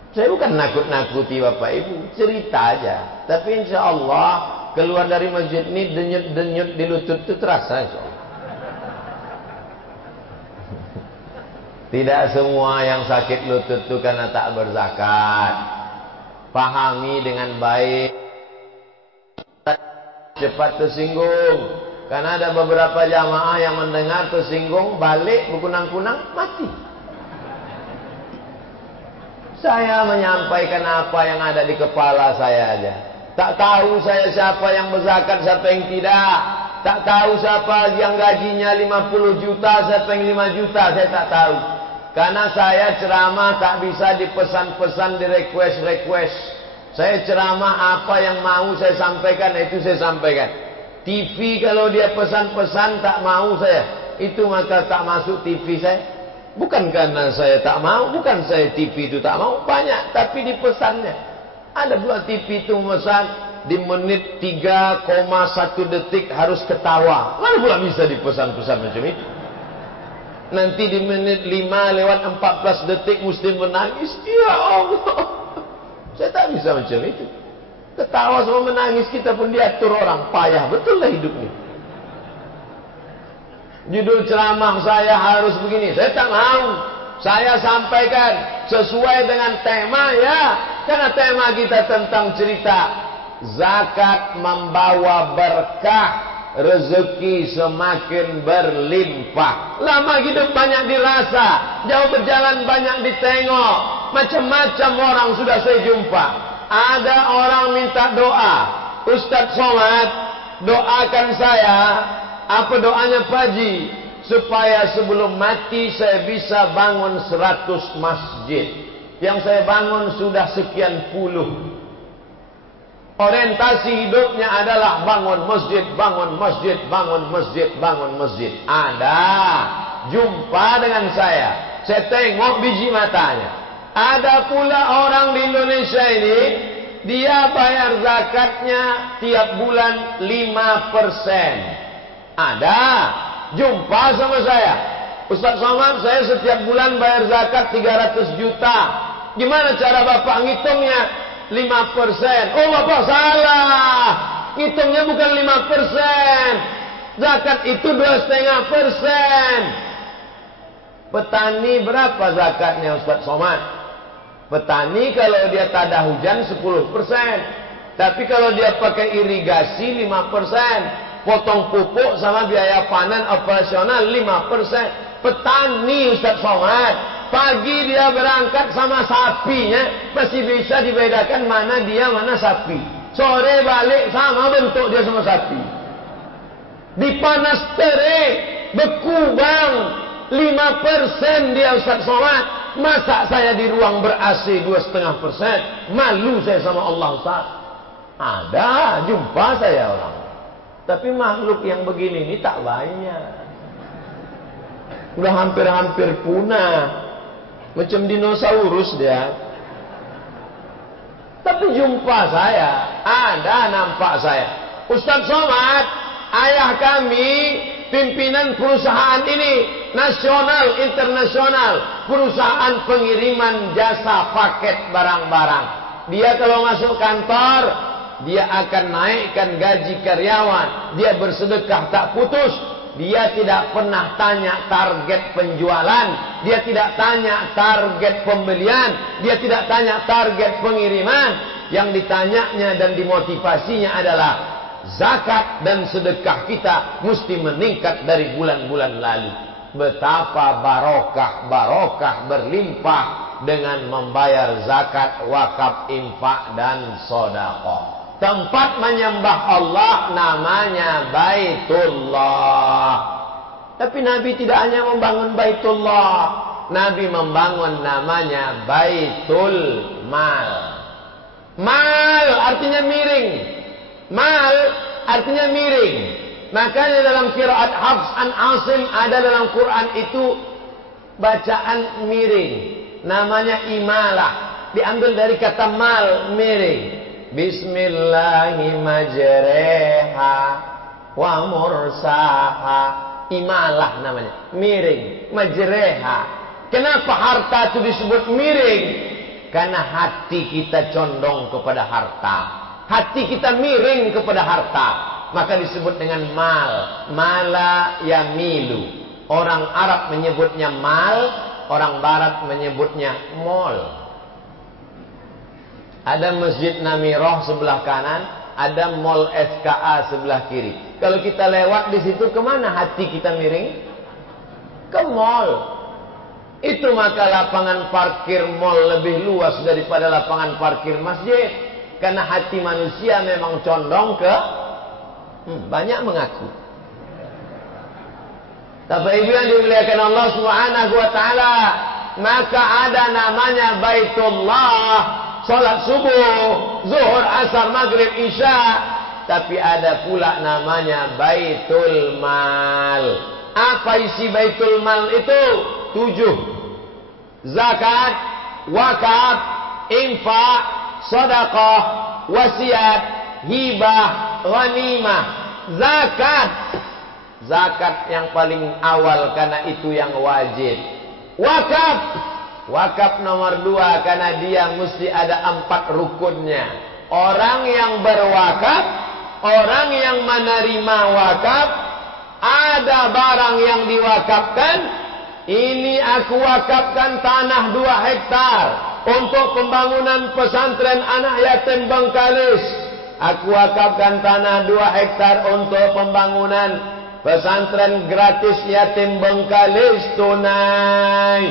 Saya bukan nakut-nakuti Bapak Ibu, cerita aja. Tapi insya Allah keluar dari masjid ini denyut-denyut di lutut itu terasa insya Allah. Tidak semua yang sakit lutut itu karena tak berzakat. Pahami dengan baik. Cepat tersinggung. Karena ada beberapa jamaah yang mendengar tersinggung, balik berkunang-kunang, mati. Saya menyampaikan apa yang ada di kepala saya aja. Tak tahu saya siapa yang berzakat, siapa yang tidak. Tak tahu siapa yang gajinya 50 juta, siapa yang 5 juta, saya tak tahu. Karena saya ceramah tak bisa dipesan-pesan, di request. Saya ceramah apa yang mau saya sampaikan, itu saya sampaikan. TV kalau dia pesan-pesan tak mau saya, itu maka tak masuk TV saya. Bukan karena saya tak mau, bukan saya TV itu tak mau, banyak, tapi di pesannya. Ada pula TV itu memesan di menit 3,1 detik harus ketawa. Mana pula bisa dipesan-pesan macam itu? Nanti di menit 5:14 detik mesti menangis. Ya Allah, saya tak bisa macam itu. Ketawa sama menangis kita pun diatur orang. Payah betul lah hidup ini. Judul ceramah saya harus begini. Saya tak mau. Saya sampaikan sesuai dengan tema ya. Karena tema kita tentang cerita zakat membawa berkah, rezeki semakin berlimpah. Lama hidup banyak dirasa, jauh berjalan banyak ditengok, macam-macam orang sudah saya jumpa. Ada orang minta doa, Ustaz Somad, doakan saya. Apa doanya Pak Haji? Supaya sebelum mati saya bisa bangun 100 masjid. Yang saya bangun sudah sekian puluh. Orientasi hidupnya adalah bangun masjid, bangun masjid, bangun masjid, bangun masjid. Ada jumpa dengan saya. Saya tengok biji matanya. Ada pula orang di Indonesia ini, dia bayar zakatnya tiap bulan 5%. Ada jumpa sama saya. Ustaz Somad, saya setiap bulan bayar zakat 300 juta. Gimana cara Bapak ngitungnya? 5%. Oh, Bapak salah. Ngitungnya bukan 5%. Zakat itu 2,5%. Petani berapa zakatnya Ustaz Somad? Petani kalau dia tak ada hujan 10%. Tapi kalau dia pakai irigasi 5%. Potong pupuk sama biaya panen operasional 5%. Petani Ustaz Somad, pagi dia berangkat sama sapinya, masih bisa dibedakan mana dia mana sapi. Sore balik sama bentuk dia sama sapi. Dipanas terik, beku bang, 5% dia Ustaz Somad. Masa saya di ruang ber-AC 2,5%? Malu saya sama Allah Ustaz. Ada jumpa saya orang. Tapi makhluk yang begini ini tak banyak. Udah hampir-hampir punah. Macam dinosaurus dia. Tapi jumpa saya, ada nampak saya. Ustaz Somad, ayah kami pimpinan perusahaan ini, nasional, internasional, perusahaan pengiriman jasa paket barang-barang. Dia kalau masuk kantor, dia akan naikkan gaji karyawan. Dia bersedekah tak putus. Dia tidak pernah tanya target penjualan. Dia tidak tanya target pembelian. Dia tidak tanya target pengiriman. Yang ditanyanya dan dimotivasinya adalah zakat dan sedekah kita mesti meningkat dari bulan-bulan lalu. Betapa barokah berlimpah dengan membayar zakat, wakaf, infak dan sedekah. Tempat menyembah Allah namanya Baitullah. Tapi Nabi tidak hanya membangun Baitullah. Nabi membangun namanya Baitul Mal. Mal artinya miring. Mal artinya miring. Makanya dalam qiraat Hafs an Asim ada dalam Quran itu bacaan miring. Namanya imalah. Diambil dari kata mal, miring. Bismillahirrahmanirrahim wa mursaha. Imalah namanya, miring, majreha. Kenapa harta itu disebut miring? Karena hati kita condong kepada harta. Hati kita miring kepada harta, maka disebut dengan mal. Mala yamilu. Orang Arab menyebutnya mal, orang Barat menyebutnya mall. Ada Masjid Namirah sebelah kanan, ada Mall SKA sebelah kiri. Kalau kita lewat di situ, kemana hati kita miring? Ke mall. Itu maka lapangan parkir mall lebih luas daripada lapangan parkir masjid. Karena hati manusia memang condong ke banyak mengaku. Tapi ibu yang dimuliakan Allah Subhanahu wa taala, maka ada namanya Baitullah. Salat subuh, zuhur, asar, maghrib, isya. Tapi ada pula namanya Baitul Mal. Apa isi Baitul Mal itu? 7. Zakat, wakaf, infak, sedekah, wasiat, hibah, ghanimah. Zakat. Zakat yang paling awal karena itu yang wajib. Wakaf. Wakaf nomor 2 karena dia mesti ada 4 rukunnya. Orang yang berwakaf, orang yang menerima wakaf, ada barang yang diwakafkan. Ini aku wakafkan tanah 2 hektar. untuk pembangunan pesantren anak yatim Bengkalis. Aku wakafkan tanah 2 hektar untuk pembangunan pesantren gratis yatim Bengkalis tunai.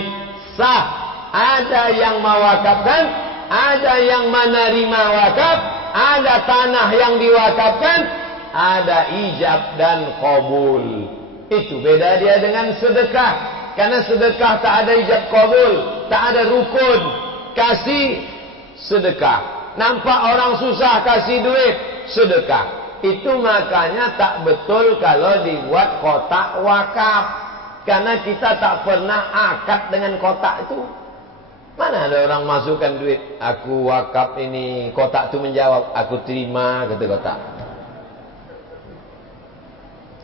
Sah. Ada yang mewakafkan, ada yang menerima wakaf, ada tanah yang diwakafkan, ada ijab dan qabul. Itu beda dia dengan sedekah. Karena sedekah tak ada ijab qabul, tak ada rukun. Kasih sedekah. Nampak orang susah kasih duit, sedekah. Itu makanya tak betul kalau dibuat kotak wakaf. Karena kita tak pernah akad dengan kotak itu. Mana ada orang masukkan duit, aku wakaf ini, kotak itu menjawab, aku terima, kata kotak.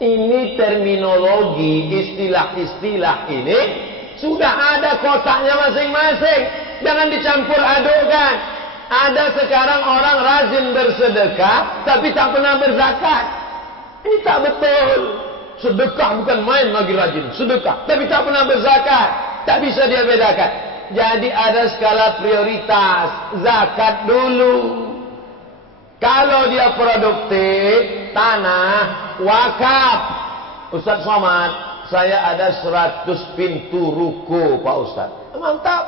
Ini terminologi, istilah-istilah ini sudah ada kotaknya masing-masing. Jangan dicampur adukkan. Ada sekarang orang rajin bersedekah tapi tak pernah berzakat. Ini tak betul. Sedekah bukan main lagi rajin, sedekah tapi tak pernah berzakat. Tak bisa dia bedakan. Jadi ada skala prioritas. Zakat dulu. Kalau dia produktif, tanah, wakaf. Ustaz Somad, saya ada 100 pintu ruko Pak Ustaz. Mantap.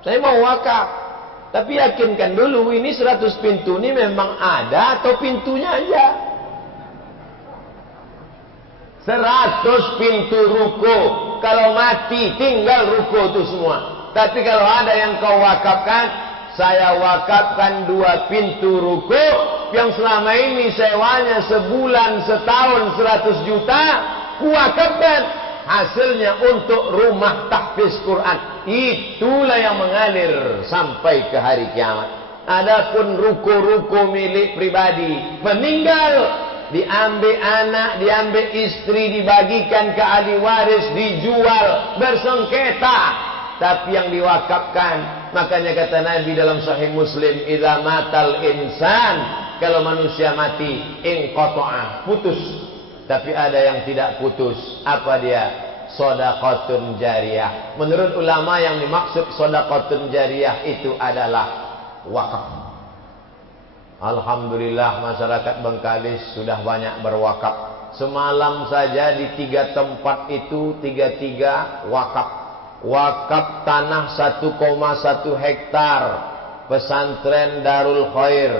Saya mau wakaf. Tapi yakinkan dulu ini 100 pintu ini memang ada atau pintunya aja. 100 pintu ruko. Kalau mati tinggal ruko itu semua. Tapi kalau ada yang kau wakafkan, saya wakafkan 2 pintu ruko yang selama ini sewanya sebulan, setahun 100 juta, kuwakafkan hasilnya untuk rumah tahfiz Quran. Itulah yang mengalir sampai ke hari kiamat. Adapun ruko-ruko milik pribadi, meninggal, diambil anak, diambil istri, dibagikan ke ahli waris, dijual, bersengketa. Tapi yang diwakafkan, makanya kata Nabi dalam Sahih Muslim, idza matal insan, kalau manusia mati, inqata'a, putus. Tapi ada yang tidak putus. Apa dia? Shadaqatun jariyah. Menurut ulama yang dimaksud shadaqatun jariyah itu adalah wakaf. Alhamdulillah masyarakat Bengkalis sudah banyak berwakaf. Semalam saja di 3 tempat itu 33 wakaf. Wakaf tanah 1,1 hektar pesantren Darul Khair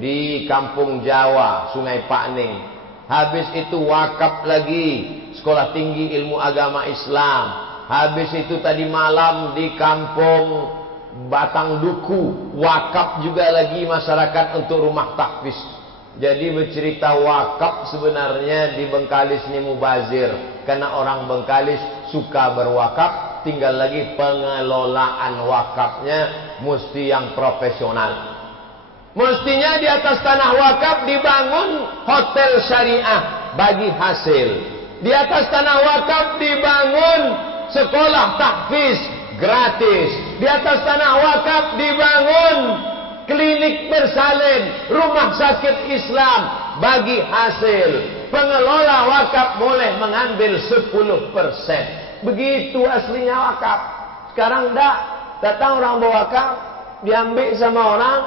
di Kampung Jawa, Sungai Pakning. Habis itu wakaf lagi Sekolah Tinggi Ilmu Agama Islam. Habis itu tadi malam di Kampung Batang Duku, wakaf juga lagi masyarakat untuk rumah tahfiz. Jadi bercerita wakaf sebenarnya di Bengkalis ini mubazir. Karena orang Bengkalis suka berwakaf. Tinggal lagi pengelolaan wakafnya mesti yang profesional. Mestinya di atas tanah wakaf dibangun hotel syariah bagi hasil. Di atas tanah wakaf dibangun sekolah tahfiz gratis. Di atas tanah wakaf dibangun klinik bersalin, rumah sakit Islam bagi hasil. Pengelola wakaf boleh mengambil 10%. Begitu aslinya wakaf. Sekarang enggak. Datang orang bawa wakaf, diambil sama orang,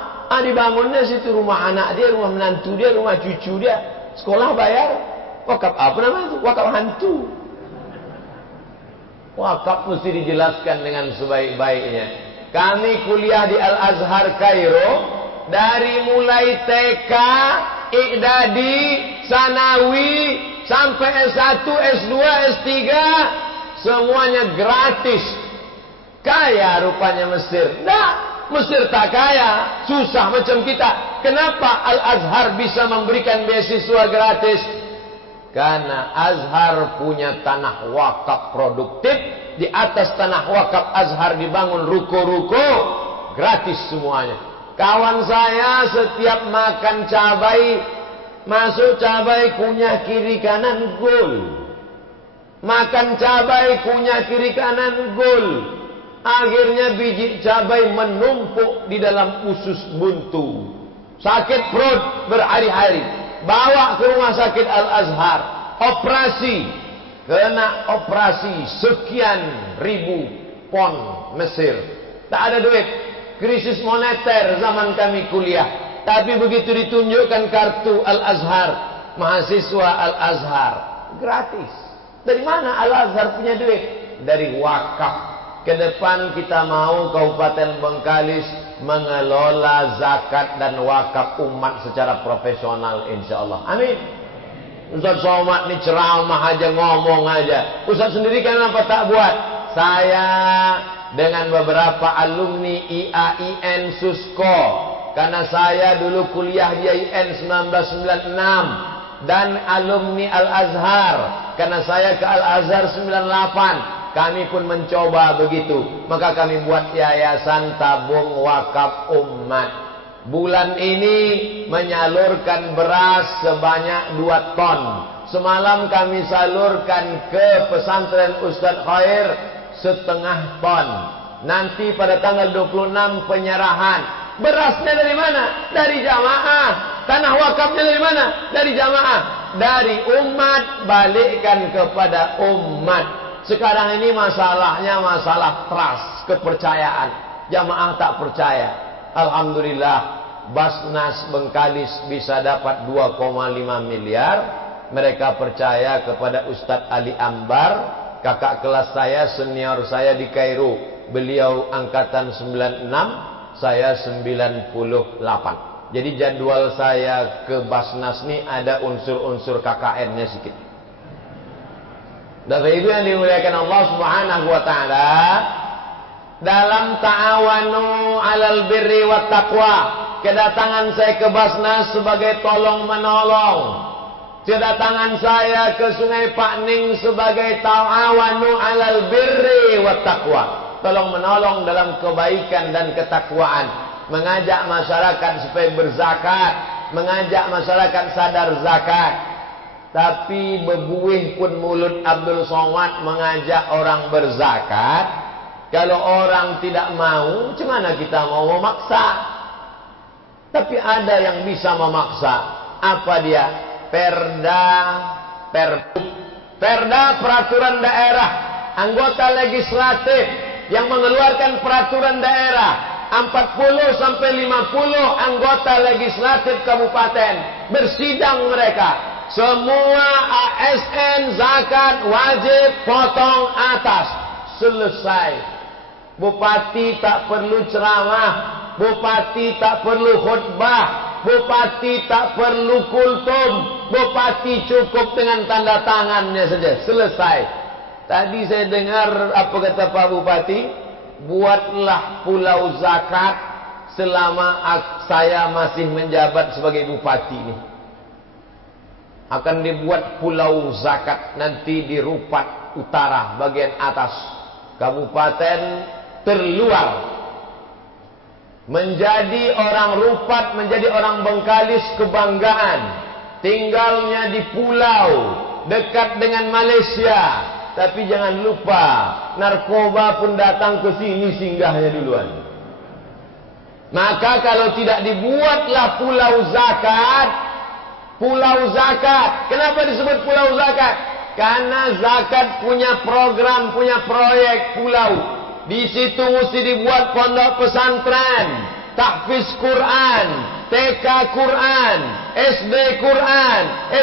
dibangunnya situ rumah anak dia, rumah menantu dia, rumah cucu dia. Sekolah bayar. Wakaf apa namanya itu? Wakaf hantu. Wakaf mesti dijelaskan dengan sebaik-baiknya. Kami kuliah di Al-Azhar Kairo, dari mulai TK, I'dadi, Sanawi, sampai S1, S2, S3, semuanya gratis. Kaya rupanya Mesir. Nah, Mesir tak kaya, susah macam kita. Kenapa Al-Azhar bisa memberikan beasiswa gratis? Karena Azhar punya tanah wakaf produktif. Di atas tanah wakaf Azhar dibangun ruko-ruko, gratis semuanya. Kawan saya setiap makan cabai, masuk cabai kunyah kiri kanan gol. Makan cabai kunyah kiri kanan gol. Akhirnya biji cabai menumpuk di dalam usus buntu. Sakit perut berhari-hari. Bawa ke rumah sakit Al-Azhar. Operasi. Kena operasi sekian ribu pon Mesir. Tak ada duit. krisis moneter zaman kami kuliah. Tapi begitu ditunjukkan kartu Al-Azhar, mahasiswa Al-Azhar gratis. Dari mana Al-Azhar punya duit? Dari wakaf. Ke depan kita mau Kabupaten Bengkalis mengelola zakat dan wakaf umat secara profesional, insyaallah. Amin. Ustaz Somad ini ceramah aja, ngomong aja. Ustaz sendiri kenapa tak buat? Saya dengan beberapa alumni IAIN Susko, karena saya dulu kuliah di IAIN 1996, dan alumni Al-Azhar karena saya ke Al-Azhar 98. Kami pun mencoba begitu. Maka kami buat yayasan tabung wakaf umat. Bulan ini menyalurkan beras sebanyak 2 ton. Semalam kami salurkan ke pesantren Ustadz Khair 1/2 ton. Nanti pada tanggal 26 penyerahan. Berasnya dari mana? Dari jamaah. Tanah wakafnya dari mana? Dari jamaah. Dari umat, balikkan kepada umat. Sekarang ini masalahnya masalah trust, kepercayaan. Jamaah tak percaya. Alhamdulillah, Basnas Bengkalis bisa dapat 2,5 miliar. Mereka percaya kepada Ustadz Ali Ambar, kakak kelas saya, senior saya di Kairo. Beliau angkatan 96, saya 98. Jadi jadwal saya ke Basnas ini ada unsur-unsur KKN-nya sedikit. Bapak Ibu yang dimuliakan Allah Subhanahu wa taala, dalam ta'awanu 'alal birri wat taqwa, kedatangan saya ke Basnas sebagai tolong menolong. Kedatangan saya ke Sungai Pakning sebagai ta'awanu 'alal birri wat taqwa, tolong menolong dalam kebaikan dan ketakwaan, mengajak masyarakat supaya berzakat, mengajak masyarakat sadar zakat. Tapi bebuih pun mulut Abdul Somad mengajak orang berzakat. Kalau orang tidak mau, macam mana kita mau memaksa? Tapi ada yang bisa memaksa. Apa dia? Perda peraturan daerah. Anggota legislatif yang mengeluarkan peraturan daerah. 40 sampai 50 anggota legislatif kabupaten bersidang mereka. Semua ASN zakat wajib potong atas. Selesai. Bupati tak perlu ceramah, bupati tak perlu khutbah, bupati tak perlu kultum, bupati cukup dengan tanda tangannya saja. Selesai. Tadi saya dengar apa kata Pak Bupati, buatlah pulau zakat selama saya masih menjabat sebagai bupati ini. Akan dibuat pulau zakat nanti di Rupat Utara bagian atas, kabupaten terluar. Menjadi orang Rupat, menjadi orang Bengkalis kebanggaan. Tinggalnya di pulau dekat dengan Malaysia. Tapi jangan lupa, narkoba pun datang ke sini singgahnya duluan. Maka kalau tidak dibuatlah pulau zakat, pulau zakat. Kenapa disebut pulau zakat? Karena zakat punya program, punya proyek pulau. Di situ mesti dibuat pondok pesantren, tahfiz Quran, TK Quran, SD Quran,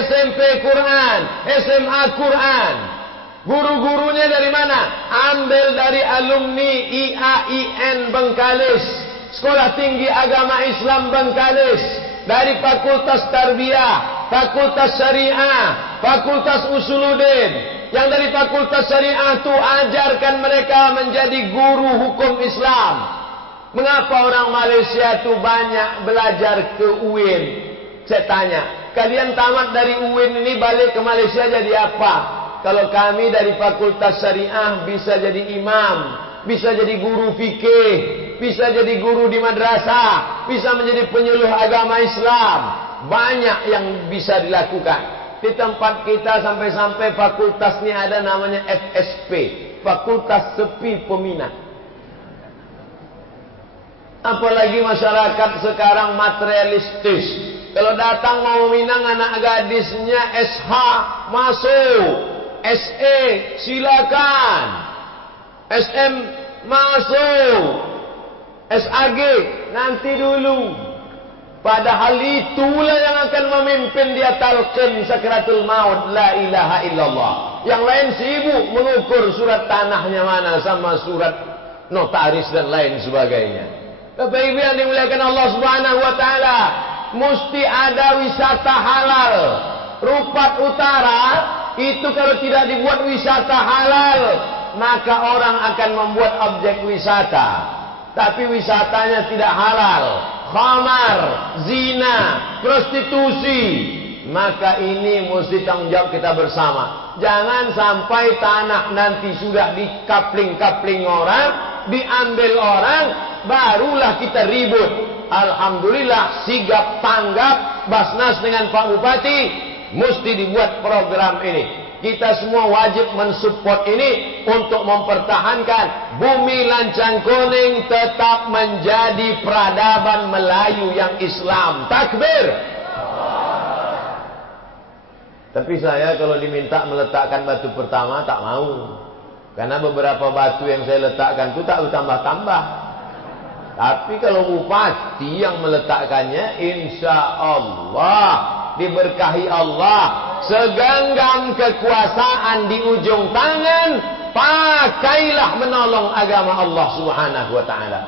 SMP Quran, SMA Quran. Guru-gurunya dari mana? Ambil dari alumni IAIN Bengkalis, Sekolah Tinggi Agama Islam Bengkalis. Dari Fakultas Tarbiyah, Fakultas Syariah, Fakultas Usuluddin. Yang dari Fakultas Syariah itu ajarkan mereka menjadi guru hukum Islam. Mengapa orang Malaysia itu banyak belajar ke UIN? Saya tanya, kalian tamat dari UIN ini balik ke Malaysia jadi apa? Kalau kami dari Fakultas Syariah bisa jadi imam, bisa jadi guru fikih, bisa jadi guru di madrasah, bisa menjadi penyuluh agama Islam. Banyak yang bisa dilakukan. Di tempat kita sampai-sampai fakultas ini ada namanya FSP, Fakultas Sepi Peminat. Apalagi masyarakat sekarang materialistis. Kalau datang mau meminang anak gadisnya SH, masuk. SE, silakan. SM, masuk. SAG, nanti dulu. Padahal itulah yang akan memimpin dia talqin sakaratul maut, la ilaha illallah. Yang lain sibuk mengukur surat tanahnya mana sama surat notaris dan lain sebagainya. Bapak Ibu yang dimuliakan Allah Subhanahu wa taala, mesti ada wisata halal. Rupat Utara itu kalau tidak dibuat wisata halal, maka orang akan membuat objek wisata. Tapi wisatanya tidak halal. Khamar, zina, prostitusi. Maka ini mesti tanggung jawab kita bersama. Jangan sampai tanah nanti sudah dikapling-kapling orang, diambil orang, barulah kita ribut. Alhamdulillah sigap tanggap Basnas dengan Pak Bupati, mesti dibuat program ini. Kita semua wajib mensupport ini untuk mempertahankan bumi Lancang Kuning tetap menjadi peradaban Melayu yang Islam. Takbir. Tapi saya kalau diminta meletakkan batu pertama tak mau. Karena beberapa batu yang saya letakkan itu tak bertambah-tambah. Tapi kalau bupati yang meletakkannya, insya Allah diberkahi Allah, segenggam kekuasaan di ujung tangan, pakailah menolong agama Allah Subhanahu wa taala.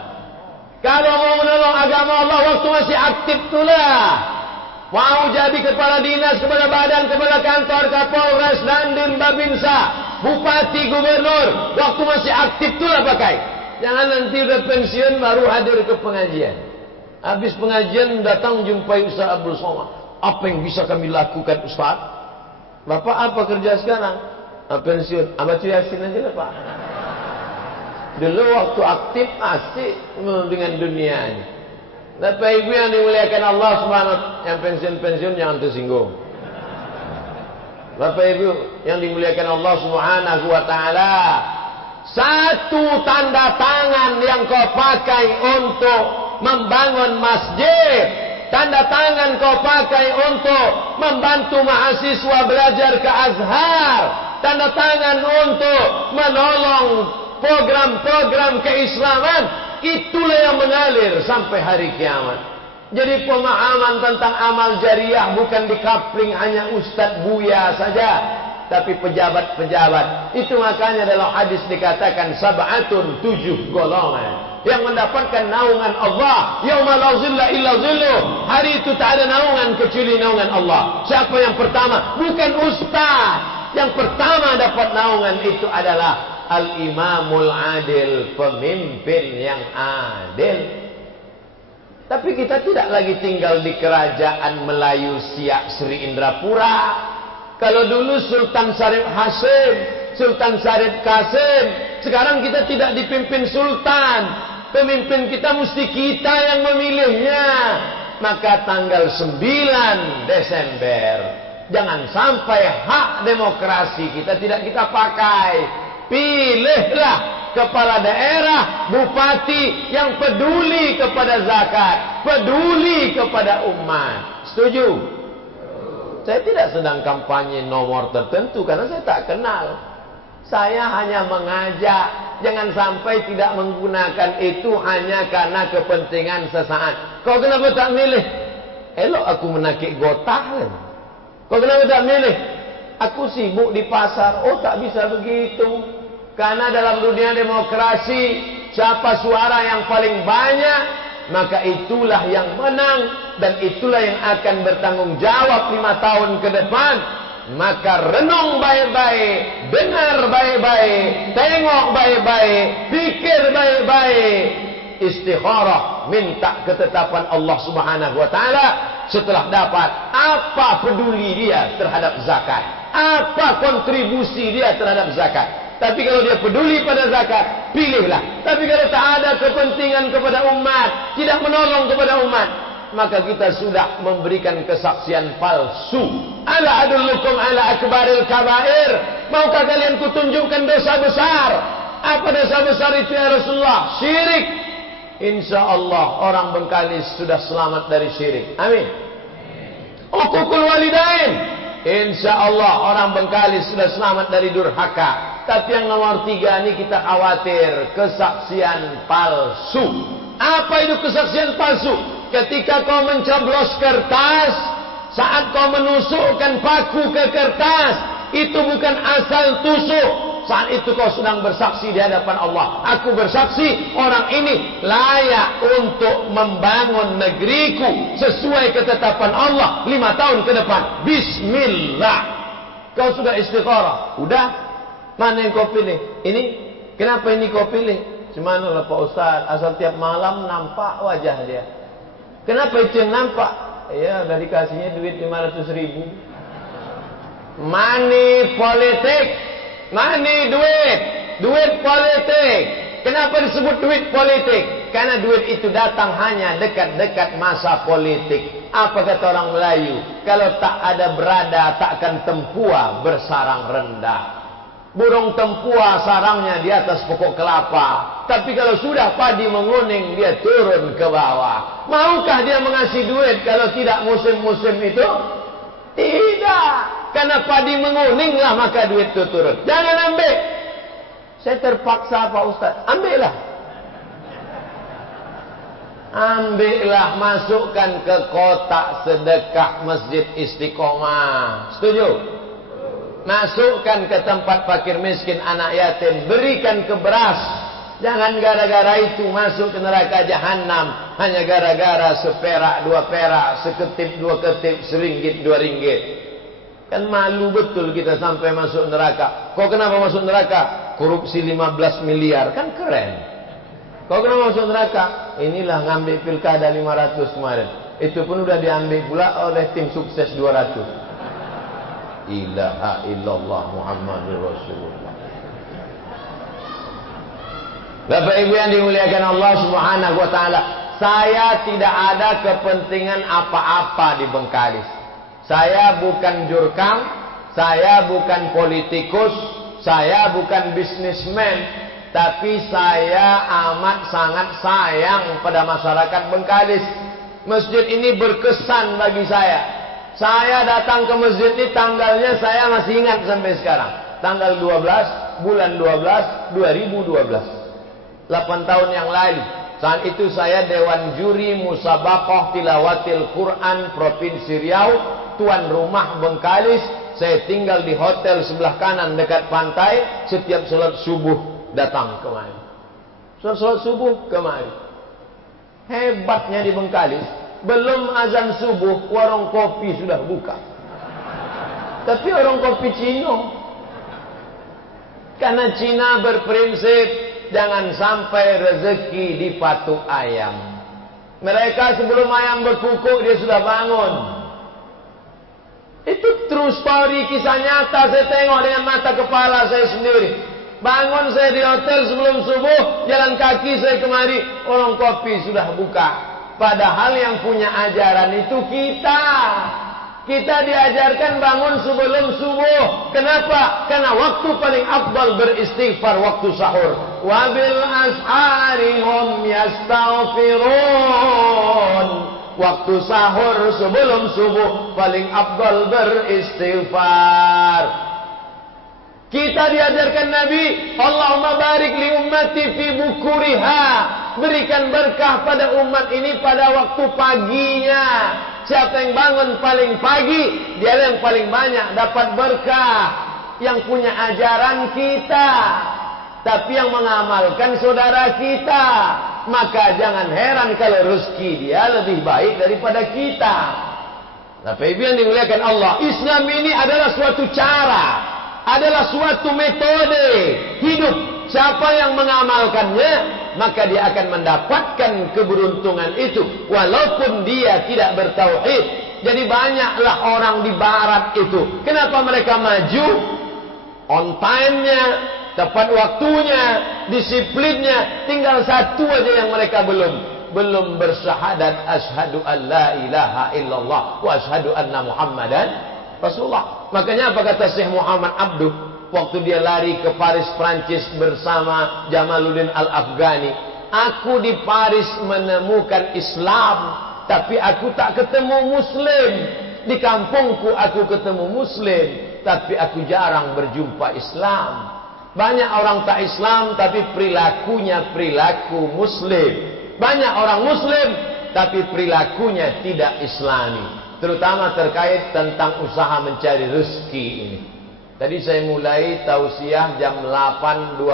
Kalau mau menolong agama Allah waktu masih aktif itulah. Mau jadi kepala dinas, kepala badan, kepala kantor, Kapolres, Dandim, Babinsa, bupati, gubernur, waktu masih aktif itulah pakai. Jangan nanti udah pensiun baru hadir ke pengajian. Habis pengajian datang jumpai Ustaz Abdul Somad. Apa yang bisa kami lakukan Ustaz? Bapak apa kerja sekarang? Pensiun. Baca Yasin aja lah Pak. Dulu waktu aktif asik dengan dunianya. Bapak Ibu yang dimuliakan Allah Subhanahu wa taala, yang pensiun-pensiun jangan tersinggung. Bapak Ibu yang dimuliakan Allah Subhanahu wa taala, satu tanda tangan yang kau pakai untuk membangun masjid, tanda tangan kau pakai untuk membantu mahasiswa belajar ke Azhar, tanda tangan untuk menolong program-program keislaman, itulah yang mengalir sampai hari kiamat. Jadi pemahaman tentang amal jariah bukan dikapling hanya Ustadz Buya saja, tapi pejabat-pejabat. Itu makanya dalam hadis dikatakan sab'atun, 7 golongan yang mendapatkan naungan Allah. Yauma la zilla illa zilluh. Hari itu tak ada naungan kecuali naungan Allah. Siapa yang pertama? Bukan ustaz. Yang pertama dapat naungan itu adalah Al-Imamul Adil, pemimpin yang adil. Tapi kita tidak lagi tinggal di kerajaan Melayu Siak Sri Indrapura. Kalau dulu Sultan Syarif Hasim, Sultan Syarif Kasim, sekarang kita tidak dipimpin sultan. Pemimpin kita mesti kita yang memilihnya. Maka tanggal 9 Desember, jangan sampai hak demokrasi kita tidak kita pakai. Pilihlah kepala daerah, bupati yang peduli kepada zakat, peduli kepada umat. Setuju? Saya tidak sedang kampanye nomor tertentu karena saya tak kenal. Saya hanya mengajak, jangan sampai tidak menggunakan itu hanya karena kepentingan sesaat. Kau kenapa tak milih? Elok aku menakik gotah kan? Kau kenapa tak milih? Aku sibuk di pasar. Oh, tak bisa begitu. Karena dalam dunia demokrasi, siapa suara yang paling banyak, maka itulah yang menang, dan itulah yang akan bertanggung jawab 5 tahun ke depan. Maka renung baik-baik, dengar baik-baik, tengok baik-baik, pikir baik-baik, istikharah, minta ketetapan Allah Subhanahu wa taala. Setelah dapat, apa peduli dia terhadap zakat, apa kontribusi dia terhadap zakat. Tapi kalau dia peduli pada zakat, pilihlah. Tapi kalau tak ada kepentingan kepada umat, tidak menolong kepada umat, maka kita sudah memberikan kesaksian palsu. Ala adullukum ala akbaril kabair. Maukah kalian kutunjukkan dosa besar? Apa dosa besar itu ya Rasulullah? Syirik. Insya Allah orang Bengkalis sudah selamat dari syirik. Amin. Uququl walidain. Insya Allah orang Bengkalis sudah selamat dari durhaka. Tapi yang nomor 3 ini kita khawatir kesaksian palsu. Apa itu kesaksian palsu? Ketika kau mencoblos kertas, saat kau menusukkan paku ke kertas, itu bukan asal tusuk. Saat itu kau sedang bersaksi di hadapan Allah. Aku bersaksi, orang ini layak untuk membangun negeriku sesuai ketetapan Allah 5 tahun ke depan. Bismillah. Kau sudah istikharah. Udah. Mana yang kau pilih? Ini. Kenapa ini kau pilih? Cuman lah Pak Ustaz, asal tiap malam nampak wajah dia. Kenapa itu yang nampak? Ya, udah dikasihnya duit 500.000. Money politik. Money duit. Duit politik. Kenapa disebut duit politik? Karena duit itu datang hanya dekat-dekat masa politik. Apa kata orang Melayu? Kalau tak ada berada, takkan tempua bersarang rendah. Burung tempua sarangnya di atas pokok kelapa. Tapi kalau sudah padi menguning, dia turun ke bawah. Maukah dia mengasih duit kalau tidak musim-musim itu? Tidak. Karena padi menguninglah maka duit itu turun. Jangan ambil. Saya terpaksa Pak Ustaz. Ambillah. Ambillah, masukkan ke kotak sedekah Masjid Istiqomah. Setuju? Masukkan ke tempat fakir miskin, anak yatim. Berikan ke beras. Jangan gara-gara itu masuk ke neraka jahanam. Hanya gara-gara seperak, 2 perak, seketip, 2 ketip, seringgit, 2 ringgit. Kan malu betul kita sampai masuk neraka. Kau kenapa masuk neraka? Korupsi 15 miliar. Kan keren. Kau kenapa masuk neraka? Inilah ngambil pilkada 500 kemarin. Itu pun udah diambil pula oleh tim sukses 200. Ilaha illallah Muhammadur Rasulullah. Bapak Ibu yang dimuliakan Allah Subhanahu wa taala, saya tidak ada kepentingan apa-apa di Bengkalis. Saya bukan jurkam, saya bukan politikus, saya bukan bisnismen, tapi saya amat sangat sayang pada masyarakat Bengkalis. Masjid ini berkesan bagi saya. Saya datang ke masjid ini, tanggalnya saya masih ingat sampai sekarang. Tanggal 12, bulan 12, 2012. 8 tahun yang lalu. Saat itu saya Dewan Juri Musabaqah Tilawatil Quran Provinsi Riau, tuan rumah Bengkalis. Saya tinggal di hotel sebelah kanan dekat pantai. Setiap salat subuh datang kemari. Salat subuh kemari. Hebatnya di Bengkalis, belum azan subuh, warung kopi sudah buka. Tapi warung kopi Cina. Karena Cina berprinsip, jangan sampai rezeki dipatuk ayam. Mereka sebelum ayam berkukuk, dia sudah bangun. Itu true story, kisah nyata. Saya tengok dengan mata kepala saya sendiri. Bangun saya di hotel sebelum subuh, jalan kaki saya kemari, warung kopi sudah buka. Padahal yang punya ajaran itu kita. Kita diajarkan bangun sebelum subuh. Kenapa? Karena waktu paling afdal beristighfar waktu sahur. Wabil ashari hum yastaghfirun. Waktu sahur sebelum subuh paling afdal beristighfar. Kita diajarkan Nabi, Allahumma barik li ummati fi bukuriha. Berikan berkah pada umat ini pada waktu paginya. Siapa yang bangun paling pagi, dia yang paling banyak dapat berkah. Yang punya ajaran kita, tapi yang mengamalkan saudara kita. Maka jangan heran kalau rezeki dia lebih baik daripada kita. Bapak Ibu yang dimuliakan Allah, Islam ini adalah suatu cara, adalah suatu metode hidup. Siapa yang mengamalkannya, maka dia akan mendapatkan keberuntungan itu, walaupun dia tidak bertauhid. Jadi banyaklah orang di barat itu. Kenapa mereka maju? On time-nya, tepat waktunya, disiplinnya. Tinggal satu aja yang mereka belum bersyahadat asyhadu an la ilaha illallah wa asyhadu anna Muhammadan Rasulullah. Makanya apa kata Syekh Muhammad Abduh waktu dia lari ke Paris, Prancis bersama Jamaluddin Al-Afghani? Aku di Paris menemukan Islam, tapi aku tak ketemu Muslim. Di kampungku aku ketemu Muslim, tapi aku jarang berjumpa Islam. Banyak orang tak Islam, tapi perilakunya perilaku Muslim. Banyak orang muslim tapi perilakunya tidak islami, terutama terkait tentang usaha mencari rezeki ini. Tadi saya mulai tausiah jam 8.20,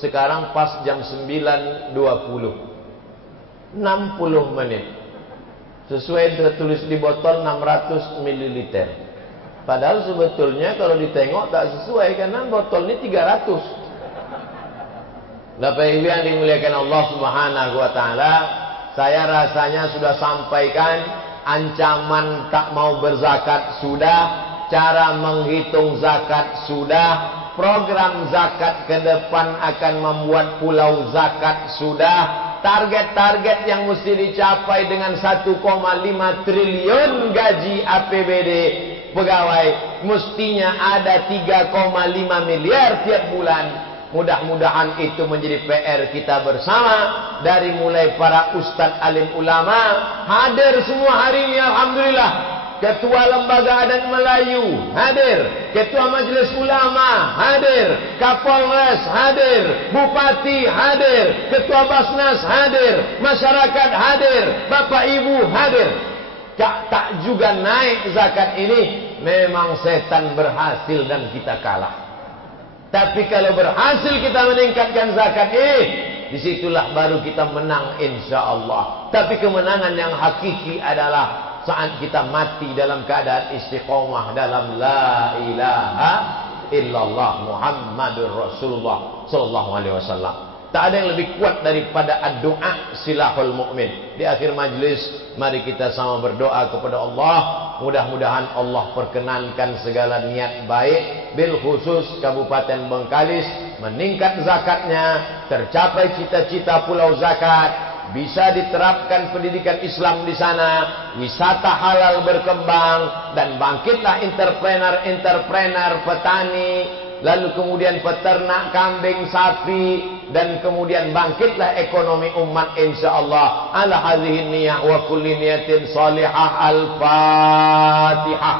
sekarang pas jam 9.20, 60 menit. Sesuai tertulis di botol 600 ml. Padahal sebetulnya kalau ditengok tak sesuai, karena botol ini 300. Bapak Ibu yang dimuliakan Allah Subhanahu wa taala, saya rasanya sudah sampaikan ancaman tak mau berzakat sudah, cara menghitung zakat sudah, program zakat ke depan akan membuat pulau zakat sudah, target-target yang mesti dicapai dengan 1,5 triliun gaji APBD pegawai, mestinya ada 3,5 miliar tiap bulan. Mudah-mudahan itu menjadi PR kita bersama, dari mulai para ustadz alim ulama hadir semua hari ini, alhamdulillah. Ketua Lembaga Adat Melayu hadir, Ketua Majelis Ulama hadir, Kapolres hadir, Bupati hadir, Ketua Basnas hadir, masyarakat hadir, Bapak Ibu hadir. Tak juga naik zakat ini, memang setan berhasil dan kita kalah. Tapi kalau berhasil kita meningkatkan zakat ini, disitulah baru kita menang insya Allah. Tapi kemenangan yang hakiki adalah saat kita mati dalam keadaan istiqomah dalam la ilaha illallah Muhammadur Rasulullah sallallahu alaihi wasallam. Tak ada yang lebih kuat daripada doa silahul mukmin. Di akhir majlis, mari kita sama berdoa kepada Allah. Mudah-mudahan Allah perkenankan segala niat baik, bil khusus Kabupaten Bengkalis meningkat zakatnya, tercapai cita-cita pulau zakat, bisa diterapkan pendidikan Islam di sana, wisata halal berkembang, dan bangkitlah entrepreneur petani, lalu kemudian peternak kambing sapi, dan kemudian bangkitlah ekonomi umat insyaallah. Ala hadhihi niyyah wa kulli niyatin salihah. Al-Fatihah.